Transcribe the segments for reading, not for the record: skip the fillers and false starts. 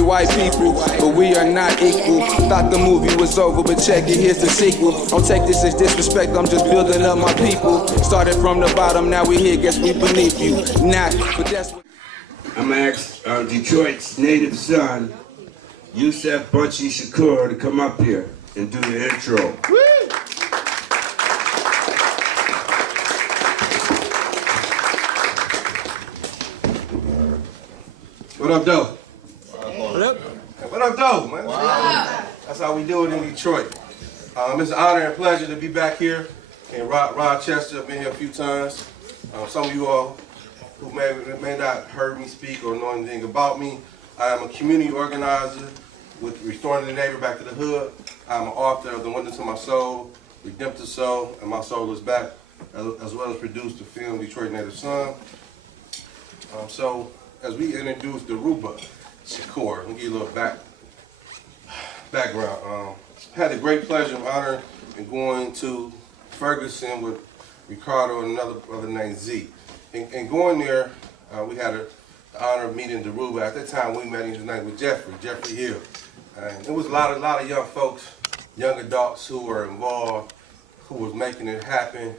angry white people, but we are not equal. Thought the movie was over, but check it, here's the sequel. Don't take this as disrespect, I'm just building up my people. Started from the bottom, now we here, guess we beneath you. Not, but that's what... I'm gonna ask Detroit's native son, Yusef Bunchy Shakur, to come up here and do the intro. What up, though? What up? What up, though, man? Wow. That's how we do it in Detroit. It's an honor and pleasure to be back here in Rochester. I've been here a few times. Some of you all who may not heard me speak or know anything about me, I am a community organizer with Restoring the Neighbor Back to the Hood. I'm an author of The Window to My Soul, Redemptive Soul, and My Soul is Back, as well as produced the film Detroit Native Son. So, as we introduce the dhorhba, shakur, let me give you a little background. Had the great pleasure and honor in going to Ferguson with Ricardo and another brother named Z. And going there, we had the honor of meeting the dhorhba. At that time, we met his name was Jeffrey Hill. And it was a lot of young folks, young adults who were involved, who was making it happen.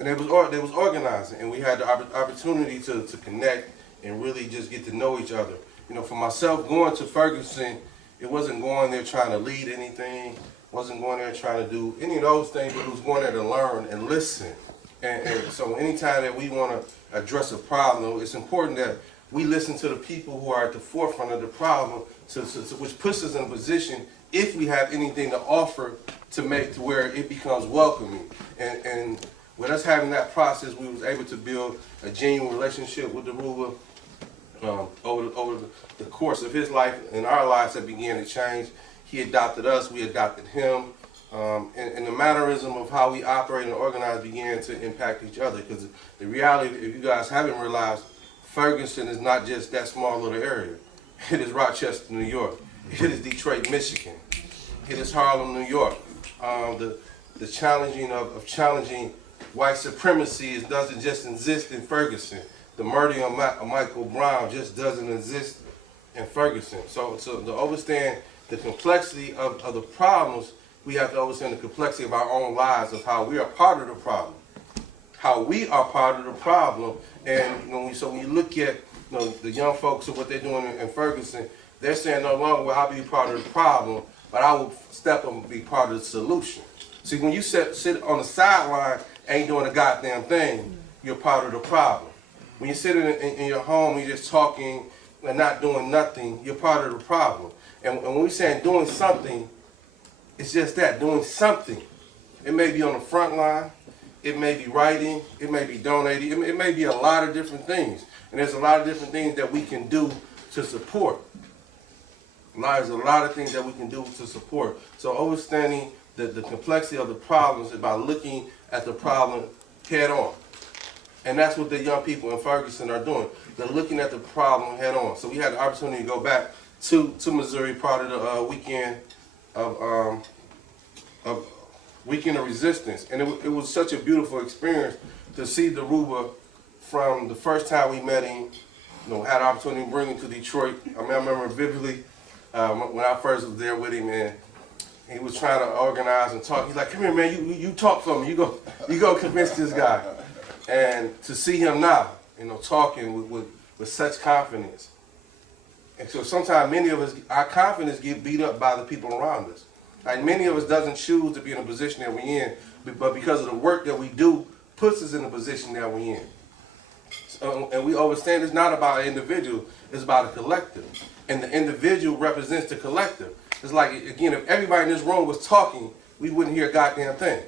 And they was organizing, and we had the opportunity to connect and really just get to know each other. You know, for myself, going to Ferguson, it wasn't going there trying to lead anything, wasn't going there trying to do any of those things, but it was going there to learn and listen. And so anytime that we want to address a problem, it's important that we listen to the people who are at the forefront of the problem, which puts us in a position, if we have anything to offer, to make to where it becomes welcoming. And with us having that process, we was able to build a genuine relationship with the dhorhba over the course of his life and our lives that began to change. He adopted us, we adopted him. And the mannerism of how we operate and organize began to impact each other. Because the reality, if you guys haven't realized, Ferguson is not just that small little area. It is Rochester, New York. It is Detroit, Michigan. It is Harlem, New York. The challenging of challenging white supremacy doesn't just exist in Ferguson. The murder of Michael Brown just doesn't exist in Ferguson. So to understand the complexity of the problems, we have to understand the complexity of our own lives, of how we are part of the problem. How we are part of the problem. And when you look at the young folks and what they're doing in Ferguson, they're saying no longer will I be part of the problem, but I will step up and be part of the solution. See, when you sit on the sideline, ain't doing a goddamn thing, you're part of the problem. When you sit in your home, you're just talking and not doing nothing, you're part of the problem. And when we're saying doing something, it's just that, doing something. It may be on the front line, it may be writing, it may be donating, it may be a lot of different things. And there's a lot of different things that we can do to support. There's a lot of things that we can do to support. So understanding the complexity of the problems is by looking at the problem head on. And that's what the young people in Ferguson are doing. They're looking at the problem head on. So we had the opportunity to go back to Missouri, part of the weekend of resistance. And it was such a beautiful experience to see the dhorhba from the first time we met him, had the opportunity to bring him to Detroit. I remember vividly when I first was there with him, and he was trying to organize and talk. He's like, come here, man, you talk for me. You go convince this guy. And to see him now, talking with such confidence. And so sometimes many of us, our confidence get beat up by the people around us. Like many of us doesn't choose to be in a position that we're in, but because of the work that we do, puts us in the position that we're in. So, and we understand it's not about an individual, it's about a collective. And the individual represents the collective. It's like, again, if everybody in this room was talking, we wouldn't hear a goddamn thing.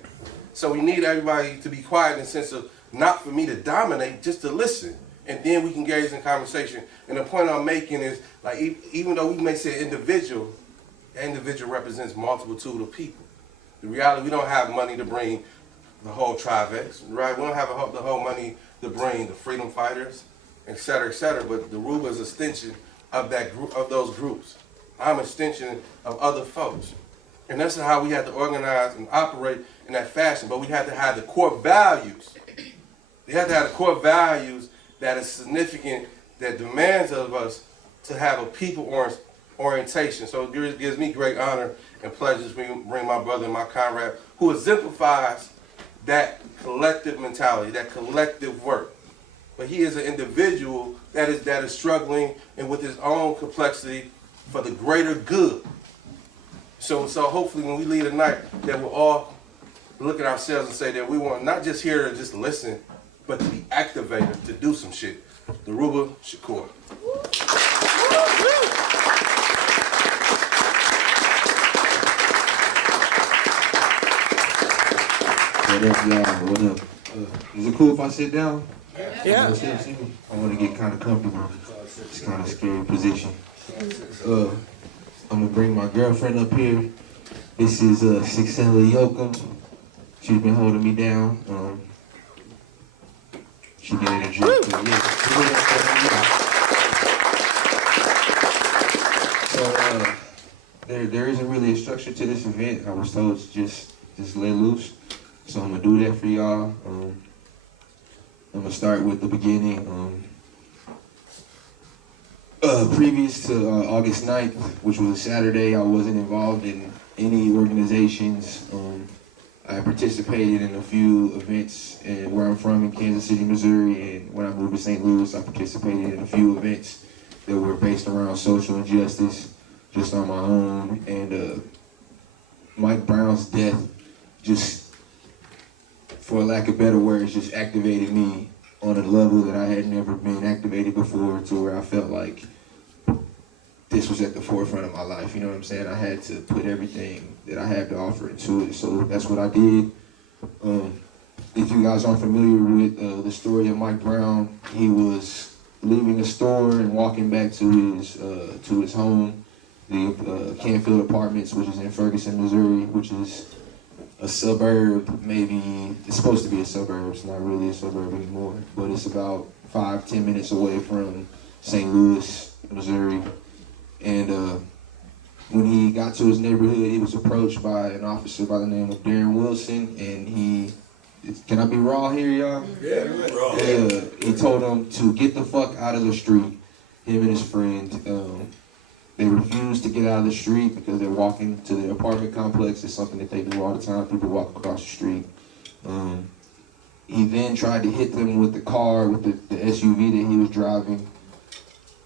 So we need everybody to be quiet in the sense of not for me to dominate, just to listen. And then we can engage in conversation. And the point I'm making is, like, even though we may say individual, that individual represents multitude of people. The reality, we don't have money to bring the whole Trivex, right? We don't have the whole money to bring the freedom fighters, et cetera, but the dhorhba is an extension of that group, of those groups. I'm an extension of other folks. And that's how we have to organize and operate in that fashion. But we have to have the core values. We have to have the core values that is significant, that demands of us to have a people orientation. So it gives me great honor and pleasure to bring my brother and my comrade who exemplifies that collective mentality, that collective work. But he is an individual that is struggling and with his own complexity for the greater good. So hopefully when we leave tonight, that we'll all look at ourselves and say that we want not just here to just listen, but to be activated, to do some shit. Dhorhba, shakur. What up, y'all? What up? Is it cool if I sit down? Yeah. I want to get kind of comfortable. It's kind of a scary position. I'm gonna bring my girlfriend up here. This is Sixella Yokum. She's been holding me down. She getting a drink. So there isn't really a structure to this event. I was told to just let loose. So I'm gonna do that for y'all. I'm gonna start with the beginning. Previous to August 9th, which was a Saturday, I wasn't involved in any organizations. I participated in a few events where I'm from in Kansas City, Missouri, and when I moved to St. Louis, I participated in a few events that were based around social injustice, just on my own. And Mike Brown's death just, for lack of better words, just activated me on a level that I had never been activated before, to where I felt like this was at the forefront of my life. You know what I'm saying? I had to put everything that I had to offer into it. So that's what I did. If you guys aren't familiar with the story of Mike Brown, he was leaving the store and walking back to his home, the Canfield Apartments, which is in Ferguson, Missouri, which is a suburb. Maybe it's supposed to be a suburb. It's not really a suburb anymore, but it's about 5-10 minutes away from St. Louis, Missouri. And when he got to his neighborhood, he was approached by an officer by the name of Darren Wilson, and can I be raw here, y'all? Yeah, raw. Yeah, he told him to get the fuck out of the street, him and his friend. They refused to get out of the street because they're walking to the apartment complex. It's something that they do all the time. People walk across the street. He then tried to hit them with the car, with the SUV that he was driving.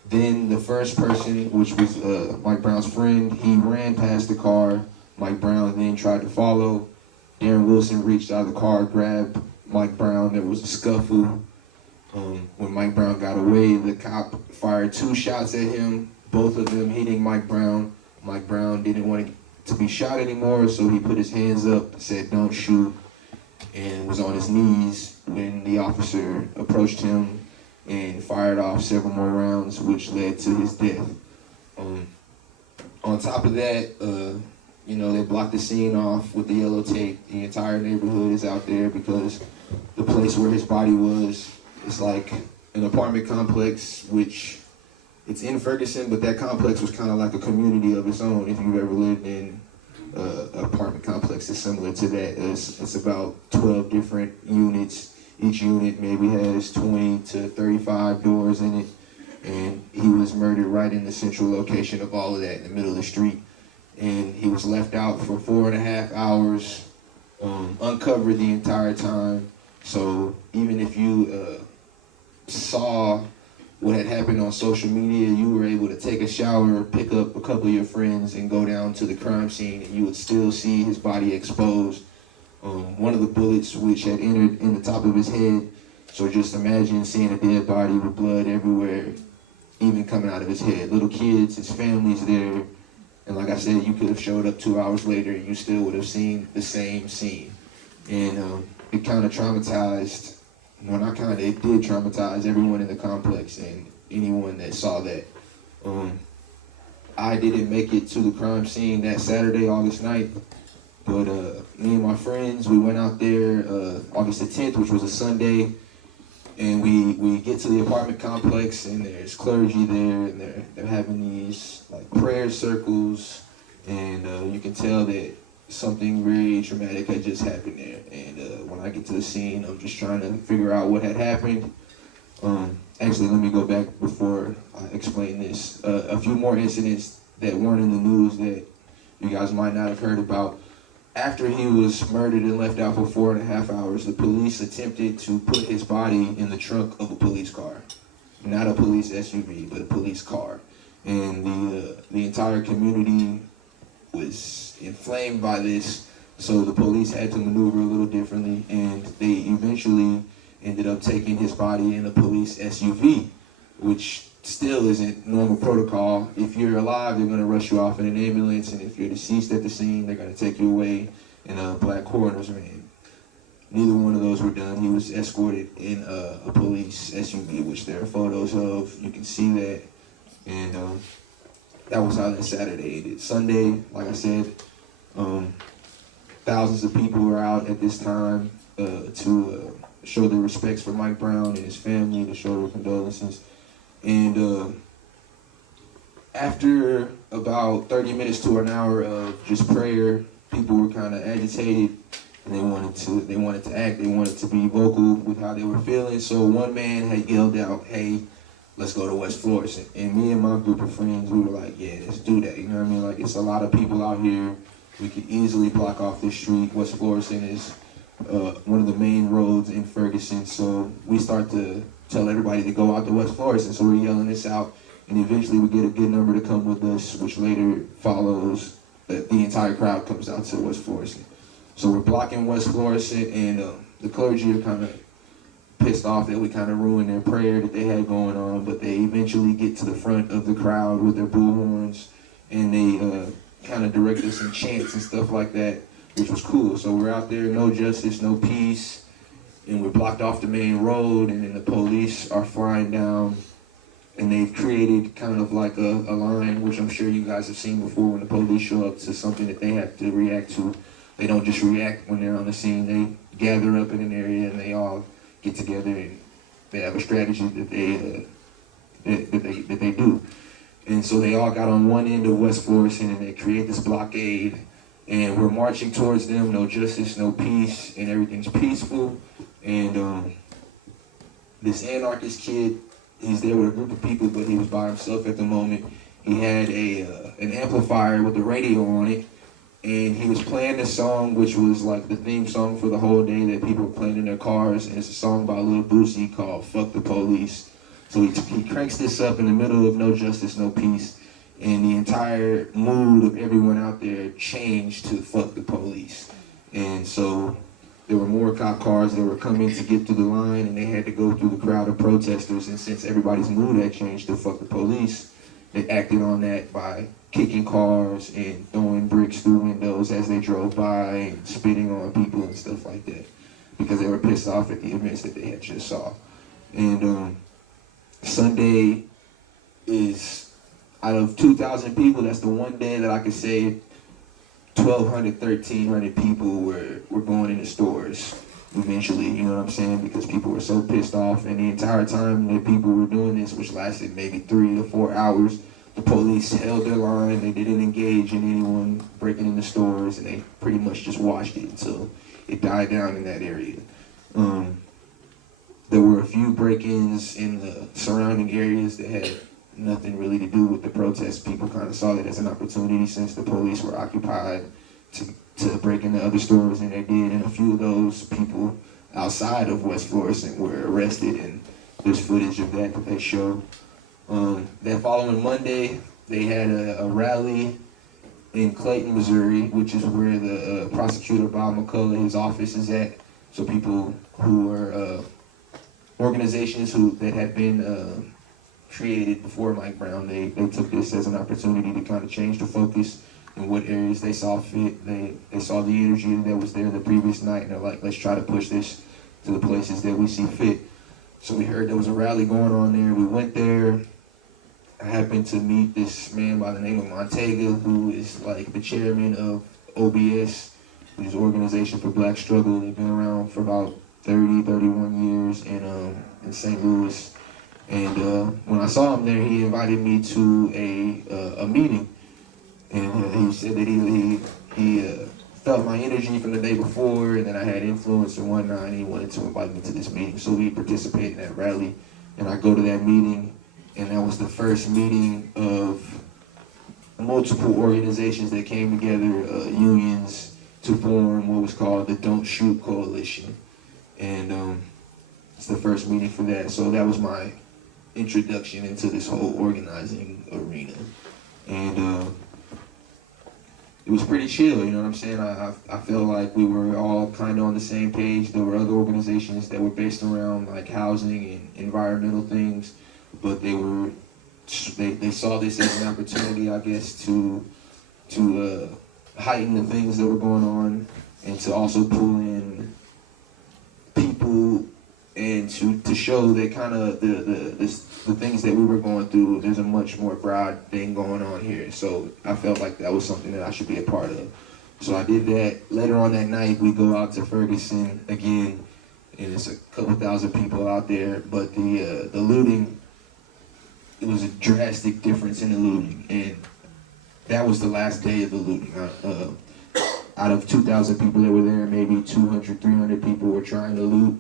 Then the first person, which was Mike Brown's friend, he ran past the car. Mike Brown then tried to follow. Darren Wilson reached out of the car, grabbed Mike Brown. There was a scuffle. When Mike Brown got away, the cop fired 2 shots at him, both of them hitting Mike Brown. Mike Brown didn't want to be shot anymore, so he put his hands up, said, "Don't shoot," and was on his knees when the officer approached him and fired off several more rounds, which led to his death. On top of that, they blocked the scene off with the yellow tape. The entire neighborhood is out there because the place where his body was, it's like an apartment complex, which it's in Ferguson, but that complex was kind of like a community of its own. If you've ever lived in an apartment complex, it's similar to that. It's about 12 different units. Each unit maybe has 20 to 35 doors in it, and he was murdered right in the central location of all of that, in the middle of the street. And he was left out for 4.5 hours, uncovered the entire time. So even if you saw what had happened on social media, you were able to take a shower, pick up a couple of your friends, and go down to the crime scene, and you would still see his body exposed. One of the bullets which had entered in the top of his head. So just imagine seeing a dead body with blood everywhere, even coming out of his head. Little kids, his family's there. And like I said, you could have showed up 2 hours later and you still would have seen the same scene. And it kind of traumatized, it did traumatize everyone in the complex and anyone that saw that. I didn't make it to the crime scene that Saturday, August 9th. But me and my friends, we went out there August the 10th, which was a Sunday, and we get to the apartment complex, and there's clergy there, and they're having these like prayer circles, and you can tell that something very traumatic had just happened there. And when I get to the scene, I'm just trying to figure out what had happened. Actually, let me go back before I explain this. A few more incidents that weren't in the news that you guys might not have heard about. After he was murdered and left out for 4.5 hours, the police attempted to put his body in the trunk of a police car. Not a police SUV, but a police car. And the entire community was inflamed by this, so the police had to maneuver a little differently, and they eventually ended up taking his body in a police SUV, which still isn't normal protocol. If you're alive, they're going to rush you off in an ambulance, and if you're deceased at the scene, they're going to take you away in a black coroner's van. Neither one of those were done. He was escorted in a police SUV, which there are photos of. You can see that. And that was how that Saturday ended. Sunday, like I said, thousands of people were out at this time to show their respects for Mike Brown and his family, to show their condolences. And after about 30 minutes to an hour of just prayer, people were kind of agitated, and they wanted to act. They wanted to be vocal with how they were feeling. So one man had yelled out, "Hey, let's go to West Florissant." And me and my group of friends, we were like, "Yeah, let's do that." You know what I mean? Like, it's a lot of people out here. We could easily block off this street. West Florissant is one of the main roads in Ferguson. So we start to tell everybody to go out to West Florissant. So we're yelling this out, and eventually we get a good number to come with us, which later follows that the entire crowd comes out to West Florissant. So we're blocking West Florissant, and the clergy are kind of pissed off that we kind of ruined their prayer that they had going on, but they eventually get to the front of the crowd with their bullhorns, and they kind of direct us in chants and stuff like that, which was cool. So we're out there, no justice, no peace, and we're blocked off the main road, and then the police are flying down, and they've created kind of like a line, which I'm sure you guys have seen before when the police show up to something that they have to react to. They don't just react when they're on the scene. They gather up in an area, and they all get together, and they have a strategy that they do. And so they all got on one end of West Florissant, and they create this blockade, and we're marching towards them. No justice, no peace, and everything's peaceful. And this anarchist kid, he's there with a group of people, but he was by himself at the moment. He had an amplifier with the radio on it, and he was playing this song, which was like the theme song for the whole day that people were playing in their cars, and it's a song by Lil Boosie called "Fuck the Police." So he cranks this up in the middle of no justice, no peace, and the entire mood of everyone out there changed to "Fuck the Police." And so there were more cop cars that were coming to get through the line, and they had to go through the crowd of protesters, and since everybody's mood had changed to "Fuck the Police," they acted on that by kicking cars and throwing bricks through windows as they drove by and spitting on people and stuff like that, because they were pissed off at the events that they had just saw. And Sunday is, out of 2,000 people, that's the one day that I could say 1,200, 1,300 people were going into stores eventually, you know what I'm saying, because people were so pissed off. And the entire time that people were doing this, which lasted maybe 3 to 4 hours, the police held their line. They didn't engage in anyone breaking into stores, and they pretty much just watched it until it died down in that area. There were a few break-ins in the surrounding areas that had nothing really to do with the protest. People kind of saw it as an opportunity since the police were occupied to break into other stores, and they did. And a few of those people outside of West Florissant were arrested, and there's footage of that they show. That following Monday, they had a rally in Clayton, Missouri, which is where the prosecutor Bob McCullough, his office is at. So people who were organizations that had been created before Mike Brown, they took this as an opportunity to kind of change the focus in what areas they saw fit. They saw the energy that was there the previous night, and they're like, let's try to push this to the places that we see fit. So we heard there was a rally going on there. We went there. I happened to meet this man by the name of Montega, who is like the chairman of OBS, which is Organization for Black Struggle. They've been around for about 30, 31 years in St. Louis. And when I saw him there, he invited me to a meeting. And he said that he felt my energy from the day before, and that I had influence and whatnot, and he wanted to invite me to this meeting. So we participated in that rally and I go to that meeting, and that was the first meeting of multiple organizations that came together, unions, to form what was called the Don't Shoot Coalition. And it's the first meeting for that. So that was my introduction into this whole organizing arena. And it was pretty chill, you know what I'm saying? I feel like we were all kind of on the same page. There were other organizations that were based around like housing and environmental things, but they saw this as an opportunity, I guess, to heighten the things that were going on, and to also pull in people, and to show that kind of the things that we were going through, there's a much more broad thing going on here. So I felt like that was something that I should be a part of. So I did that. Later on that night, we go out to Ferguson again, and it's a couple thousand people out there, but the looting, it was a drastic difference in the looting, and that was the last day of the looting. Out of 2,000 people that were there, maybe 200, 300 people were trying to loot.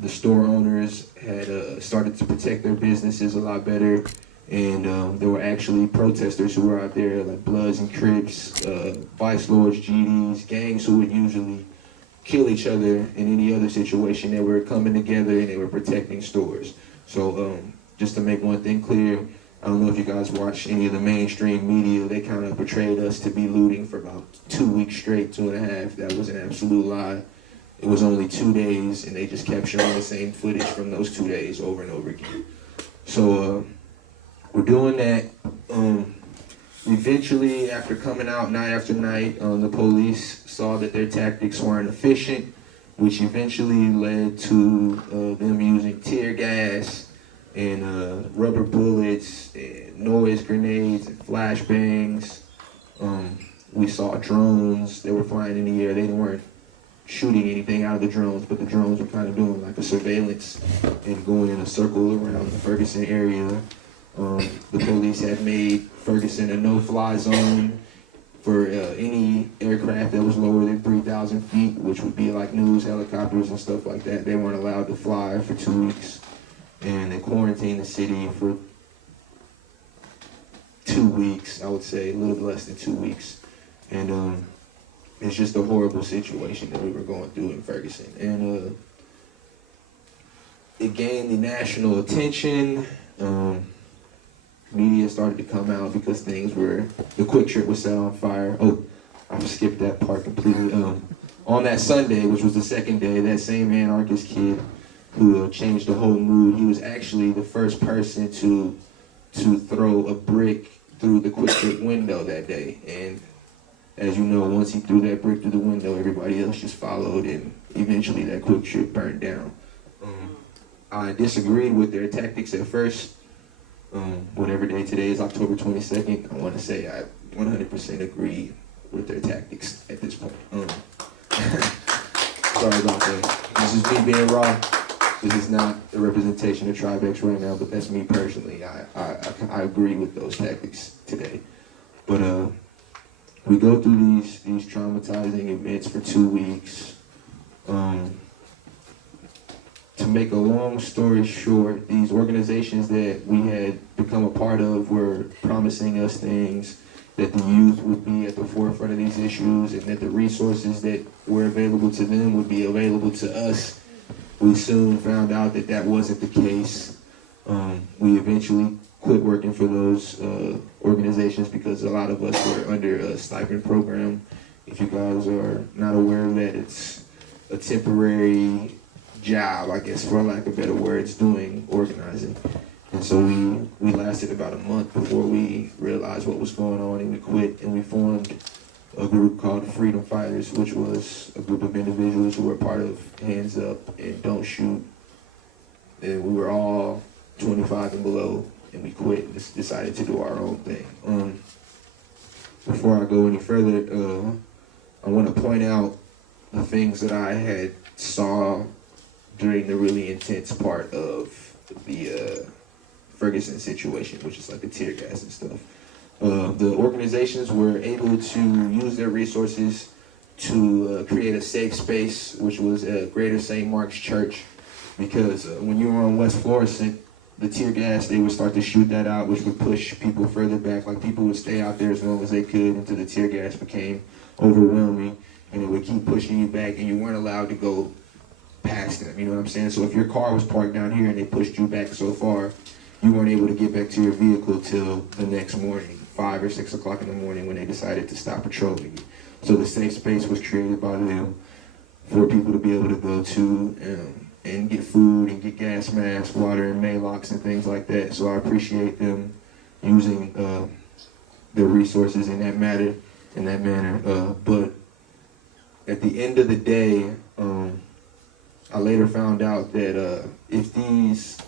The store owners had started to protect their businesses a lot better, and there were actually protesters who were out there, like Bloods and Crips, Vice Lords, GDs, gangs who would usually kill each other in any other situation. They were coming together and they were protecting stores. So just to make one thing clear, I don't know if you guys watch any of the mainstream media. They kind of portrayed us to be looting for about 2 weeks straight, 2.5. That was an absolute lie. It was only 2 days, and they just kept showing the same footage from those 2 days over and over again. So we're doing that. Eventually, after coming out night after night, the police saw that their tactics weren't efficient, which eventually led to them using tear gas and rubber bullets and noise grenades and flashbangs. We saw drones that were flying in the air. They weren't shooting anything out of the drones, but the drones were kind of doing like a surveillance and going in a circle around the Ferguson area. The police had made Ferguson a no-fly zone for any aircraft that was lower than 3,000 feet, which would be like news helicopters and stuff like that. They weren't allowed to fly for 2 weeks. And they quarantined the city for 2 weeks, I would say, a little less than 2 weeks. And it's just a horrible situation that we were going through in Ferguson. And it gained the national attention. Media started to come out because the Quick Trip was set on fire. Oh, I skipped that part completely. On that Sunday, which was the second day, that same anarchist kid who changed the whole mood, he was actually the first person to throw a brick through the Quick Trip window that day. And as you know, once he threw that brick through the window, everybody else just followed, and eventually that Quick Trip burned down. I disagreed with their tactics at first. Whatever day today is, October 22nd, I want to say I 100% agree with their tactics at this point. Sorry about that. This is me being raw. This is not a representation of Tribex right now, but that's me personally. I agree with those tactics today. But we go through these traumatizing events for 2 weeks. To make a long story short, these organizations that we had become a part of were promising us things, that the youth would be at the forefront of these issues, and that the resources that were available to them would be available to us. We soon found out that that wasn't the case. We eventually quit working for those organizations because a lot of us were under a stipend program. If you guys are not aware of that, it's a temporary job, I guess, for lack of better words, doing organizing. And so we lasted about a month before we realized what was going on, and we quit, and we formed a group called Freedom Fighters, which was a group of individuals who were part of Hands Up and Don't Shoot. And we were all 25 and below, and we quit and just decided to do our own thing. Before I go any further, I want to point out the things that I had saw during the really intense part of the Ferguson situation, which is like the tear gas and stuff. The organizations were able to use their resources to create a safe space, which was Greater St. Mark's Church. because when you were on West Florissant, the tear gas, they would start to shoot that out, which would push people further back. Like, people would stay out there as long as they could until the tear gas became overwhelming, and it would keep pushing you back, and you weren't allowed to go past them, you know what I'm saying? So if your car was parked down here and they pushed you back so far, you weren't able to get back to your vehicle till the next morning, 5 or 6 o'clock in the morning, when they decided to stop patrolling you. So the safe space was created by them for people to be able to go to and get food and get gas masks, water and Maylocks and things like that. So I appreciate them using their resources in that manner. But at the end of the day, I later found out that if these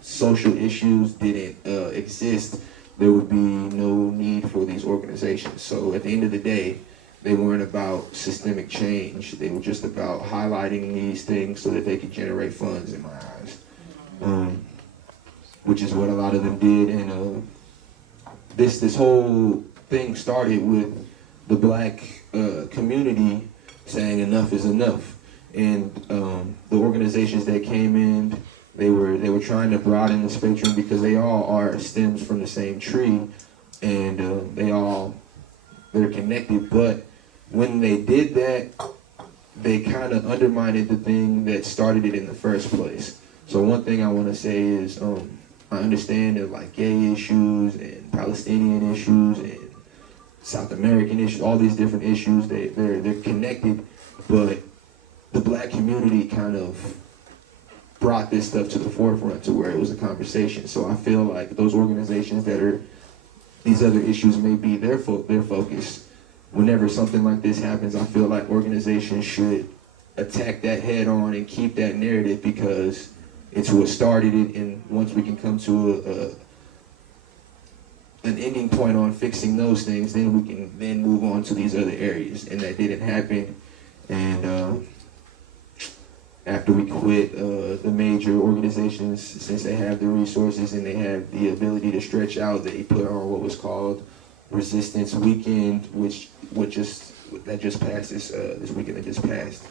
social issues didn't exist, there would be no need for these organizations. So at the end of the day, they weren't about systemic change. They were just about highlighting these things so that they could generate funds, in my eyes, which is what a lot of them did. And this whole thing started with the black community saying enough is enough. And the organizations that came in, they were trying to broaden the spectrum because they all are stems from the same tree, and they're connected. But when they did that, they kind of undermined the thing that started it in the first place. So one thing I want to say is I understand that, like, gay issues and Palestinian issues and South American issues, all these different issues, they're connected, but the black community kind of brought this stuff to the forefront to where it was a conversation. So I feel like those organizations that are, these other issues may be their focus. Whenever something like this happens, I feel like organizations should attack that head on and keep that narrative, because it's what started it, and once we can come to an ending point on fixing those things, then we can then move on to these other areas. And that didn't happen. And after we quit, the major organizations, since they have the resources and they have the ability to stretch out, they put on what was called Resistance Weekend, that just passed this weekend that just passed.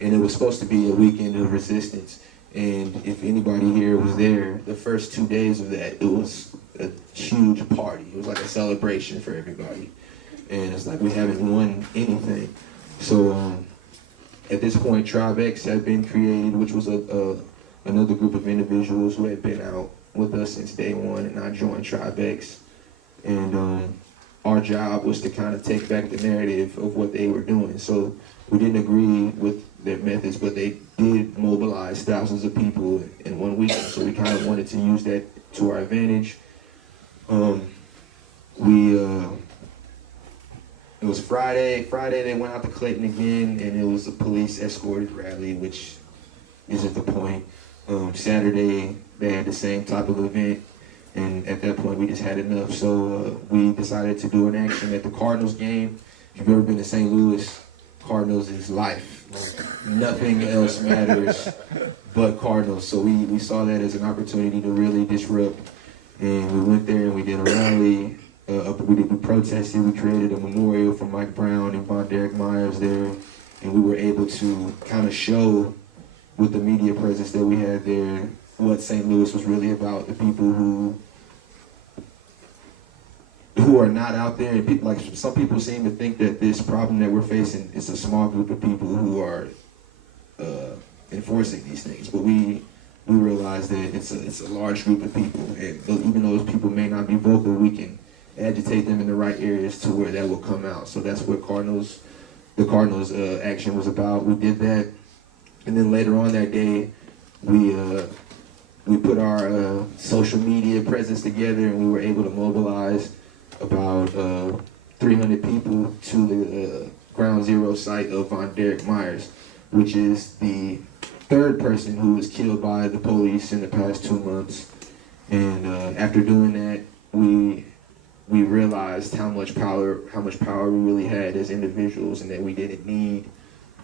And it was supposed to be a weekend of resistance. And if anybody here was there, the first 2 days of that, it was a huge party. It was like a celebration for everybody. And it's like we haven't won anything. So at this point, Tribe X had been created, which was another group of individuals who had been out with us since day one, and I joined Tribe X. And our job was to kind of take back the narrative of what they were doing. So we didn't agree with their methods, but they did mobilize thousands of people in one weekend. So we kind of wanted to use that to our advantage. It was Friday they went out to Clayton again, and it was a police escorted rally, which isn't the point. Saturday they had the same type of event, and at that point we just had enough. So we decided to do an action at the Cardinals game. If you've ever been to St. Louis, Cardinals is life. Nothing else matters but Cardinals. So we saw that as an opportunity to really disrupt, and we went there and we did a rally. We protested. We created a memorial for Mike Brown and Von Derek Myers there, and we were able to kind of show, with the media presence that we had there, what St. Louis was really about. The people who are not out there, and people, like, some people seem to think that this problem that we're facing is a small group of people who are enforcing these things, but we realize that it's a large group of people, and even though those people may not be vocal, we can agitate them in the right areas to where that will come out. So that's what the Cardinals action was about. We did that, and then later on that day, we put our social media presence together, and we were able to mobilize about 300 people to the ground zero site of Von Derek Myers, which is the third person who was killed by the police in the past 2 months. And after doing that, we realized how much power we really had as individuals, and that we didn't need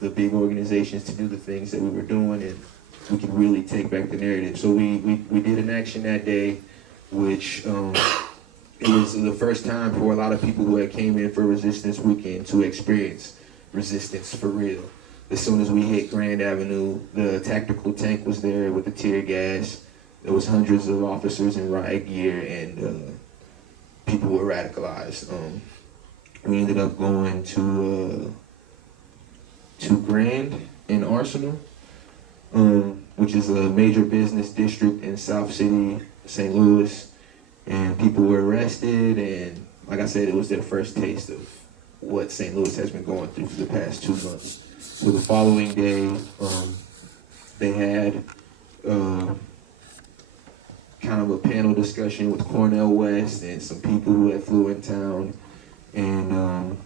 the big organizations to do the things that we were doing, and we could really take back the narrative. So we did an action that day, which it was the first time for a lot of people who had came in for Resistance Weekend to experience resistance for real. as soon as we hit Grand Avenue, the tactical tank was there with the tear gas. There was hundreds of officers in riot gear, and people were radicalized. We ended up going to Grand and Arsenal, which is a major business district in South City, St. Louis, and people were arrested, and like I said, it was their first taste of what St. Louis has been going through for the past 2 months. So the following day, they had kind of a panel discussion with Cornell West and some people who had flew in town, and no,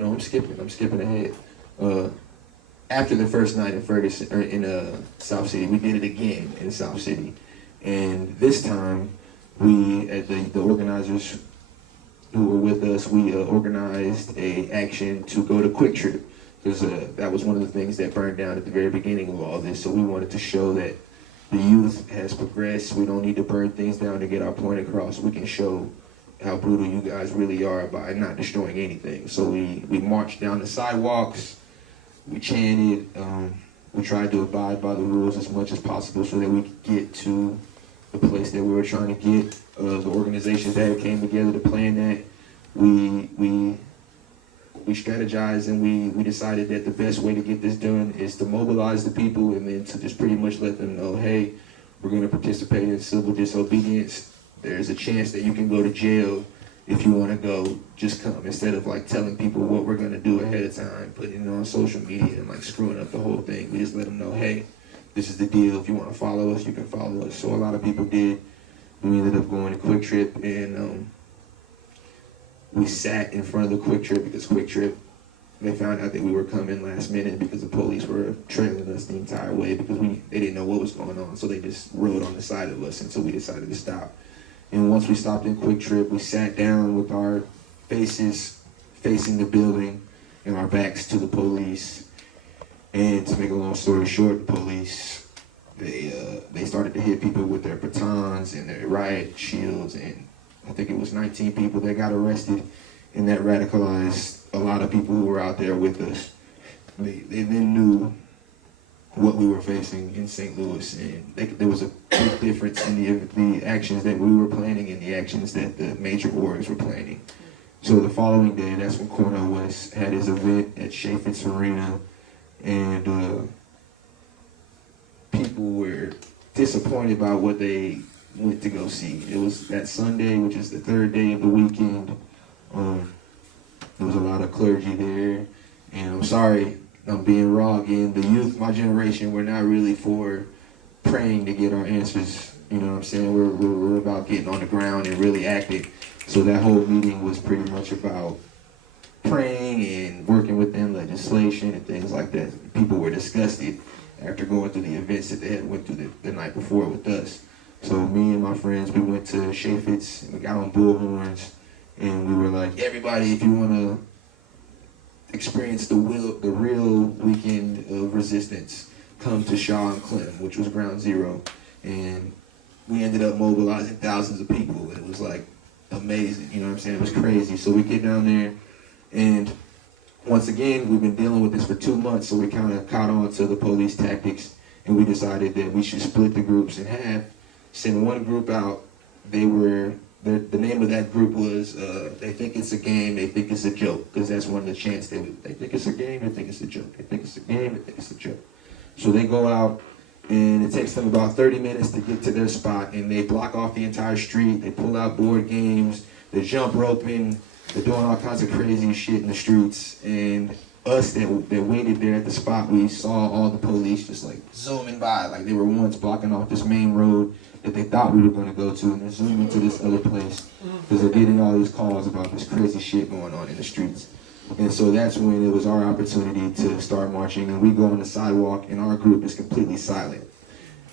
I'm skipping ahead. After the first night in Ferguson, or in South City, we did it again in South City, and this time we, at the organizers who were with us, we organized a action to go to Quick Trip, because that was one of the things that burned down at the very beginning of all this. So we wanted to show that the youth has progressed. We don't need to burn things down to get our point across. We can show how brutal you guys really are by not destroying anything. So we marched down the sidewalks, we chanted, we tried to abide by the rules as much as possible so that we could get to the place that we were trying to get. The organizations that came together to plan that, we strategized, and we decided that the best way to get this done is to mobilize the people, and then to just pretty much let them know, hey, we're going to participate in civil disobedience. There's a chance that you can go to jail. If you want to go, just come. Instead of like telling people what we're going to do ahead of time, putting it on social media and like screwing up the whole thing, we just let them know, hey, this is the deal. If you want to follow us, you can follow us. So a lot of people did. We ended up going to Quick Trip, and we sat in front of the Quick Trip because Quick Trip, they found out that we were coming last minute because the police were trailing us the entire way because they didn't know what was going on. So they just rode on the side of us until we decided to stop. And once we stopped in Quick Trip, we sat down with our faces facing the building and our backs to the police. And to make a long story short, the police, they started to hit people with their batons and their riot shields, and I think it was 19 people that got arrested, and that radicalized a lot of people who were out there with us. They then knew what we were facing in St. Louis, and there was a big difference in the actions that we were planning and the actions that the major orgs were planning. So the following day, that's when Cornell West had his event at Chaffetz Arena, and people were disappointed by what they went to go see. It was that Sunday, which is the third day of the weekend. There was a lot of clergy there, and I'm sorry, I'm being raw again. The youth, my generation, we're not really for praying to get our answers. You know what I'm saying? We're about getting on the ground and really acting. So that whole meeting was pretty much about praying and working within legislation and things like that. People were disgusted after going through the events that they had went through the night before with us. So me and my friends, we went to Chaffetz, and we got on bullhorns, and we were like, everybody, if you want to experience the real weekend of resistance, come to Shaw and Clem, which was ground zero. And we ended up mobilizing thousands of people, and it was like amazing, you know what I'm saying? It was crazy. So we get down there, and once again, we've been dealing with this for 2 months, so we kind of caught on to the police tactics, and we decided that we should split the groups in half, send one group out. The name of that group was, they think it's a game, they think it's a joke, because that's one of the chants. They think it's a game, they think it's a joke. They think it's a game, they think it's a joke. So they go out, and it takes them about 30 minutes to get to their spot, and they block off the entire street. They pull out board games, they're jump roping, they're doing all kinds of crazy shit in the streets. And us that waited there at the spot, we saw all the police just like zooming by, like they were once blocking off this main road that they thought we were going to go to, and they're zooming to this other place because they're getting all these calls about this crazy shit going on in the streets. And so that's when it was our opportunity to start marching, and we go on the sidewalk, and our group is completely silent.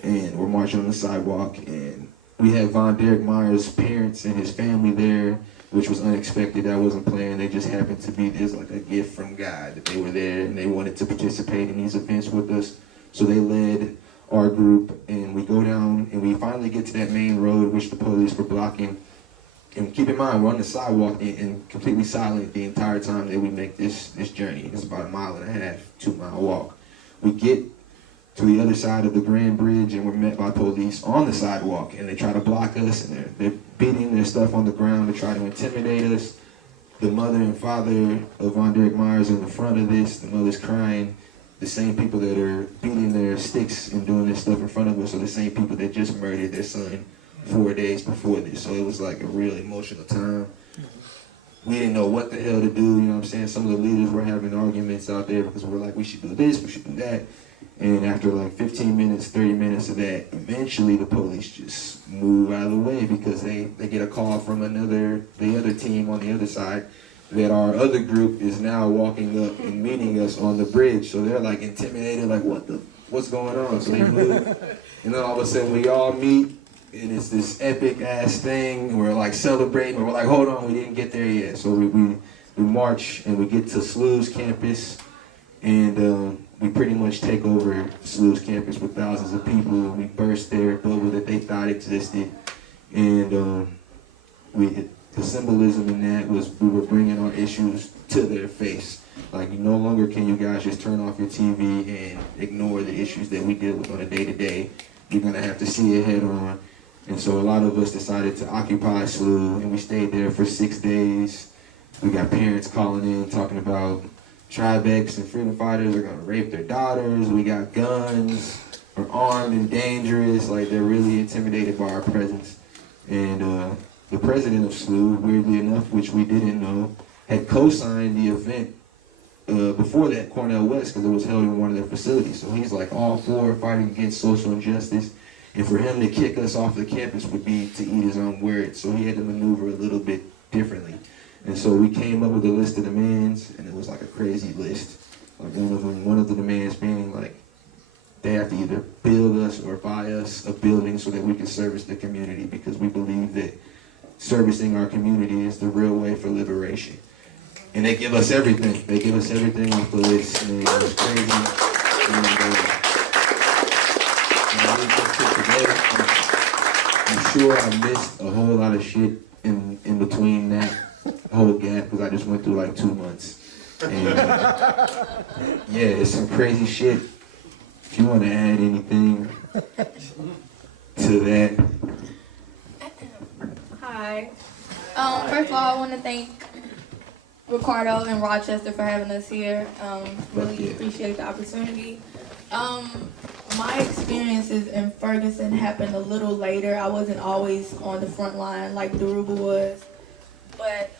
And we're marching on the sidewalk, and we had Von Derek Meyer's parents and his family there, which was unexpected. That wasn't planned. They just happened to be, there's like a gift from God that they were there, and they wanted to participate in these events with us. So they led our group, and we go down, and we finally get to that main road, which the police were blocking. And keep in mind, we're on the sidewalk and completely silent the entire time that we make this journey. It's about 1.5 mile, 2-mile walk. We get to the other side of the Grand Bridge and we're met by police on the sidewalk, and they try to block us, and they're beating their stuff on the ground to try to intimidate us. The mother and father of Von Derek Myers in the front of this, the mother's crying. The same people that are beating their sticks and doing this stuff in front of us are the same people that just murdered their son 4 days before this. So it was like a real emotional time. We didn't know what the hell to do, you know what I'm saying? Some of the leaders were having arguments out there because we were like, we should do this, we should do that. And after like 15 minutes, 30 minutes of that, eventually the police just move out of the way because they get a call from the other team on the other side that our other group is now walking up and meeting us on the bridge. So they're like intimidated, like what's going on? So they move, and then all of a sudden we all meet, and it's this epic ass thing. We're like celebrating, but we're like, hold on, we didn't get there yet. So we march and we get to SLU's campus, and we pretty much take over SLU's campus with thousands of people. We burst their bubble that they thought existed, and the symbolism in that was we were bringing our issues to their face. Like, no longer can you guys just turn off your TV and ignore the issues that we deal with on a day-to-day. You're gonna have to see it head on. And so a lot of us decided to occupy SLU, and we stayed there for 6 days. We got parents calling in talking about Tribex and freedom fighters are gonna rape their daughters. We got guns, we're armed and dangerous. Like, they're really intimidated by our presence. And the president of SLU, weirdly enough, which we didn't know, had co-signed the event before that, Cornell West, because it was held in one of their facilities. So he's like all for fighting against social injustice. And for him to kick us off the campus would be to eat his own words. So he had to maneuver a little bit differently. And so we came up with a list of demands, and it was like a crazy list. Like one of the demands being like, they have to either build us or buy us a building so that we can service the community, because we believe that servicing our community is the real way for liberation. And they give us everything. They give us everything off the list, and it was crazy. I'm sure I missed a whole lot of shit in between that whole gap, because I just went through like 2 months. And yeah, it's some crazy shit. If you want to add anything to that. Hi. First of all, I want to thank Ricardo and Rochester for having us here. Really appreciate the opportunity. My experiences in Ferguson happened a little later. I wasn't always on the front line like dhorhba was. But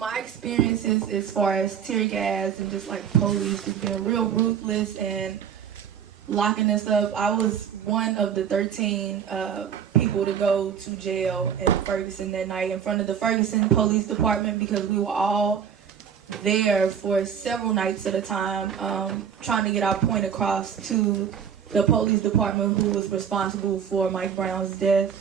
my experiences as far as tear gas and just like police just being real ruthless and locking us up. I was one of the 13 people to go to jail in Ferguson that night in front of the Ferguson Police Department, because we were all there for several nights at a time trying to get our point across to the police department who was responsible for Mike Brown's death.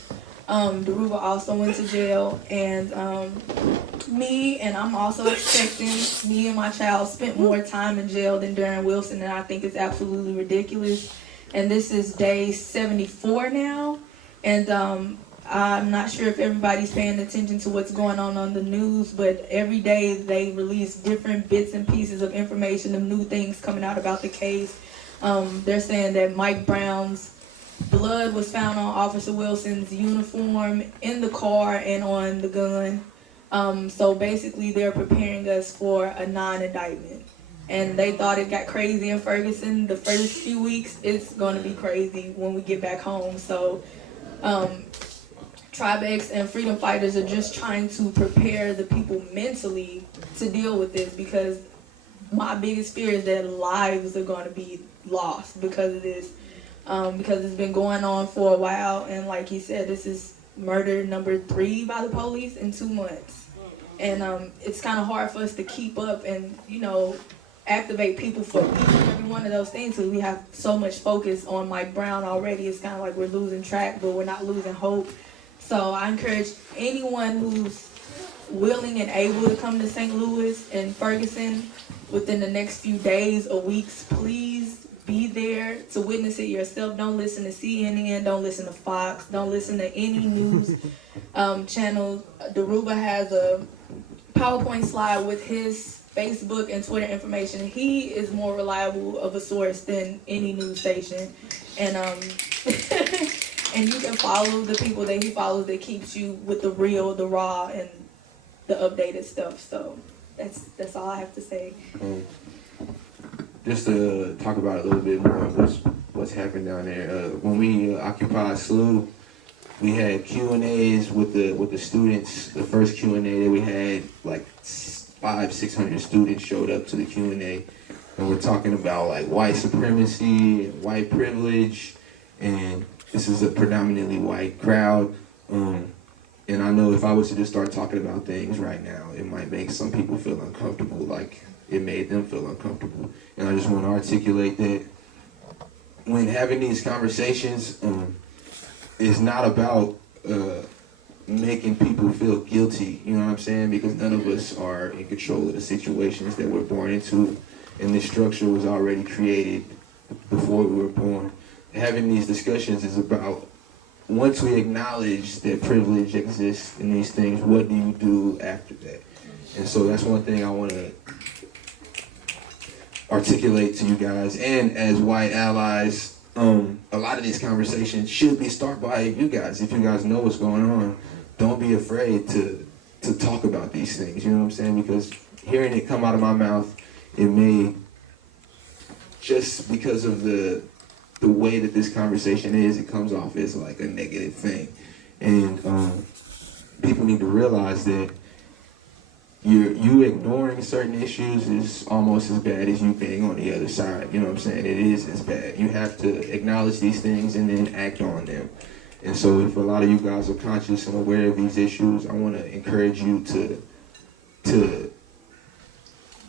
dhorhba also went to jail, and I'm also expecting, me and my child spent more time in jail than Darren Wilson, and I think it's absolutely ridiculous. And this is day 74 now, and I'm not sure if everybody's paying attention to what's going on the news, but every day they release different bits and pieces of information, of new things coming out about the case. They're saying that Mike Brown's blood was found on Officer Wilson's uniform, in the car, and on the gun. So basically they're preparing us for a non-indictment. And they thought it got crazy in Ferguson. The first few weeks, it's going to be crazy when we get back home. So Tribex and freedom fighters are just trying to prepare the people mentally to deal with this, because my biggest fear is that lives are going to be lost because of this. Because it's been going on for a while, and like he said, this is murder number 3 by the police in 2 months. And it's kind of hard for us to keep up and, activate people for each and every one of those things, because we have so much focus on Mike Brown already. It's kind of like we're losing track, but we're not losing hope. So I encourage anyone who's willing and able to come to St. Louis and Ferguson within the next few days or weeks, please be there to witness it yourself. Don't listen to CNN, don't listen to Fox, don't listen to any news channel. Dhorhba has a PowerPoint slide with his Facebook and Twitter information. He is more reliable of a source than any news station. And and you can follow the people that he follows that keeps you with the real, the raw, and the updated stuff. So that's all I have to say. Just to talk about a little bit more of what's happened down there. When we occupied SLU, we had Q&As with the students. The first Q&A that we had, like 500-600 students showed up to the Q&A, and we're talking about like white supremacy, and white privilege, and this is a predominantly white crowd. And I know if I was to just start talking about things right now, it might make some people feel uncomfortable, like it made them feel uncomfortable. And I just want to articulate that when having these conversations, it's not about making people feel guilty, you know what I'm saying? Because none of us are in control of the situations that we're born into, and this structure was already created before we were born. Having these discussions is about, once we acknowledge that privilege exists in these things, what do you do after that? And so that's one thing I want to articulate to you guys, and as white allies, a lot of these conversations should be started by you guys. If you guys know what's going on, don't be afraid to talk about these things, you know what I'm saying? Because hearing it come out of my mouth, it may, just because of the way that this conversation is, it comes off as like a negative thing. And people need to realize that you ignoring certain issues is almost as bad as you being on the other side. You know what I'm saying? It is as bad. You have to acknowledge these things and then act on them. And so if a lot of you guys are conscious and aware of these issues, I want to encourage you to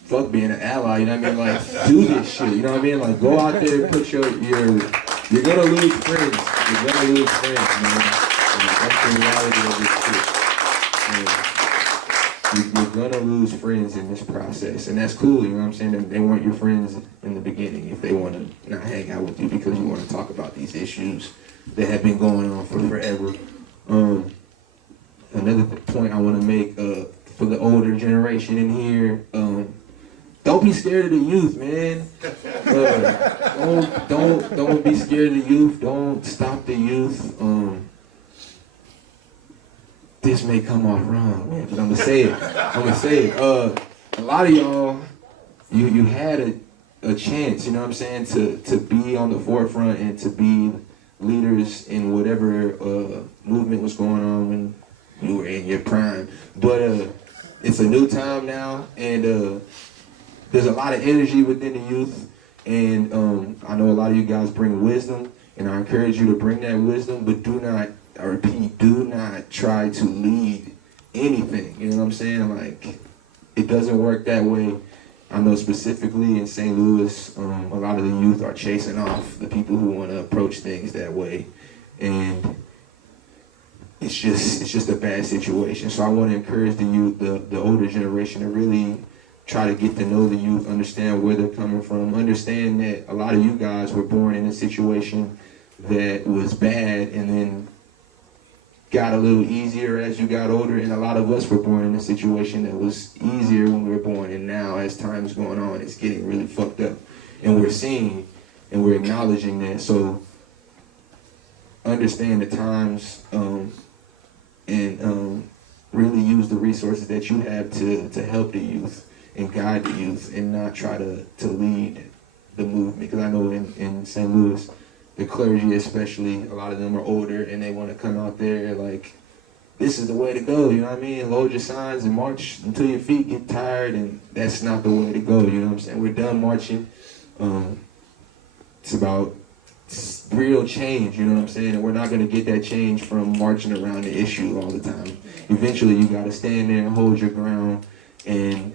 fuck being an ally, you know what I mean? Like, do this shit, you know what I mean? Like, go out there and put you're gonna lose friends. You're gonna lose friends, man. And that's the reality of this shit. You're gonna lose friends in this process, and that's cool, you know what I'm saying? They weren't your friends in the beginning if they want to not hang out with you because you want to talk about these issues that have been going on for forever. Another point I want to make for the older generation in here, don't be scared of the youth, man. Don't be scared of the youth. Don't stop the youth. This may come off wrong, man, but I'm gonna say it. A lot of y'all, you had a chance, you know what I'm saying, to be on the forefront and to be leaders in whatever movement was going on when you were in your prime. But it's a new time now, and there's a lot of energy within the youth, and I know a lot of you guys bring wisdom, and I encourage you to bring that wisdom, but do not, I repeat, do not try to lead anything, you know what I'm saying? Like, it doesn't work that way. I know specifically in St. Louis, a lot of the youth are chasing off the people who want to approach things that way, and it's just a bad situation. So I want to encourage the youth, the older generation, to really try to get to know the youth, understand where they're coming from, understand that a lot of you guys were born in a situation that was bad and then got a little easier as you got older, and a lot of us were born in a situation that was easier when we were born, and now as time's going on, it's getting really fucked up, and we're seeing and we're acknowledging that. So understand the times, and really use the resources that you have to help the youth and guide the youth, and not try to lead the movement. Because I know in St. Louis, the clergy especially, a lot of them are older and they want to come out there like, this is the way to go, you know what I mean? Load your signs and march until your feet get tired, and that's not the way to go, you know what I'm saying? We're done marching. It's about real change, you know what I'm saying? And we're not going to get that change from marching around the issue all the time. Eventually you got to stand there and hold your ground, and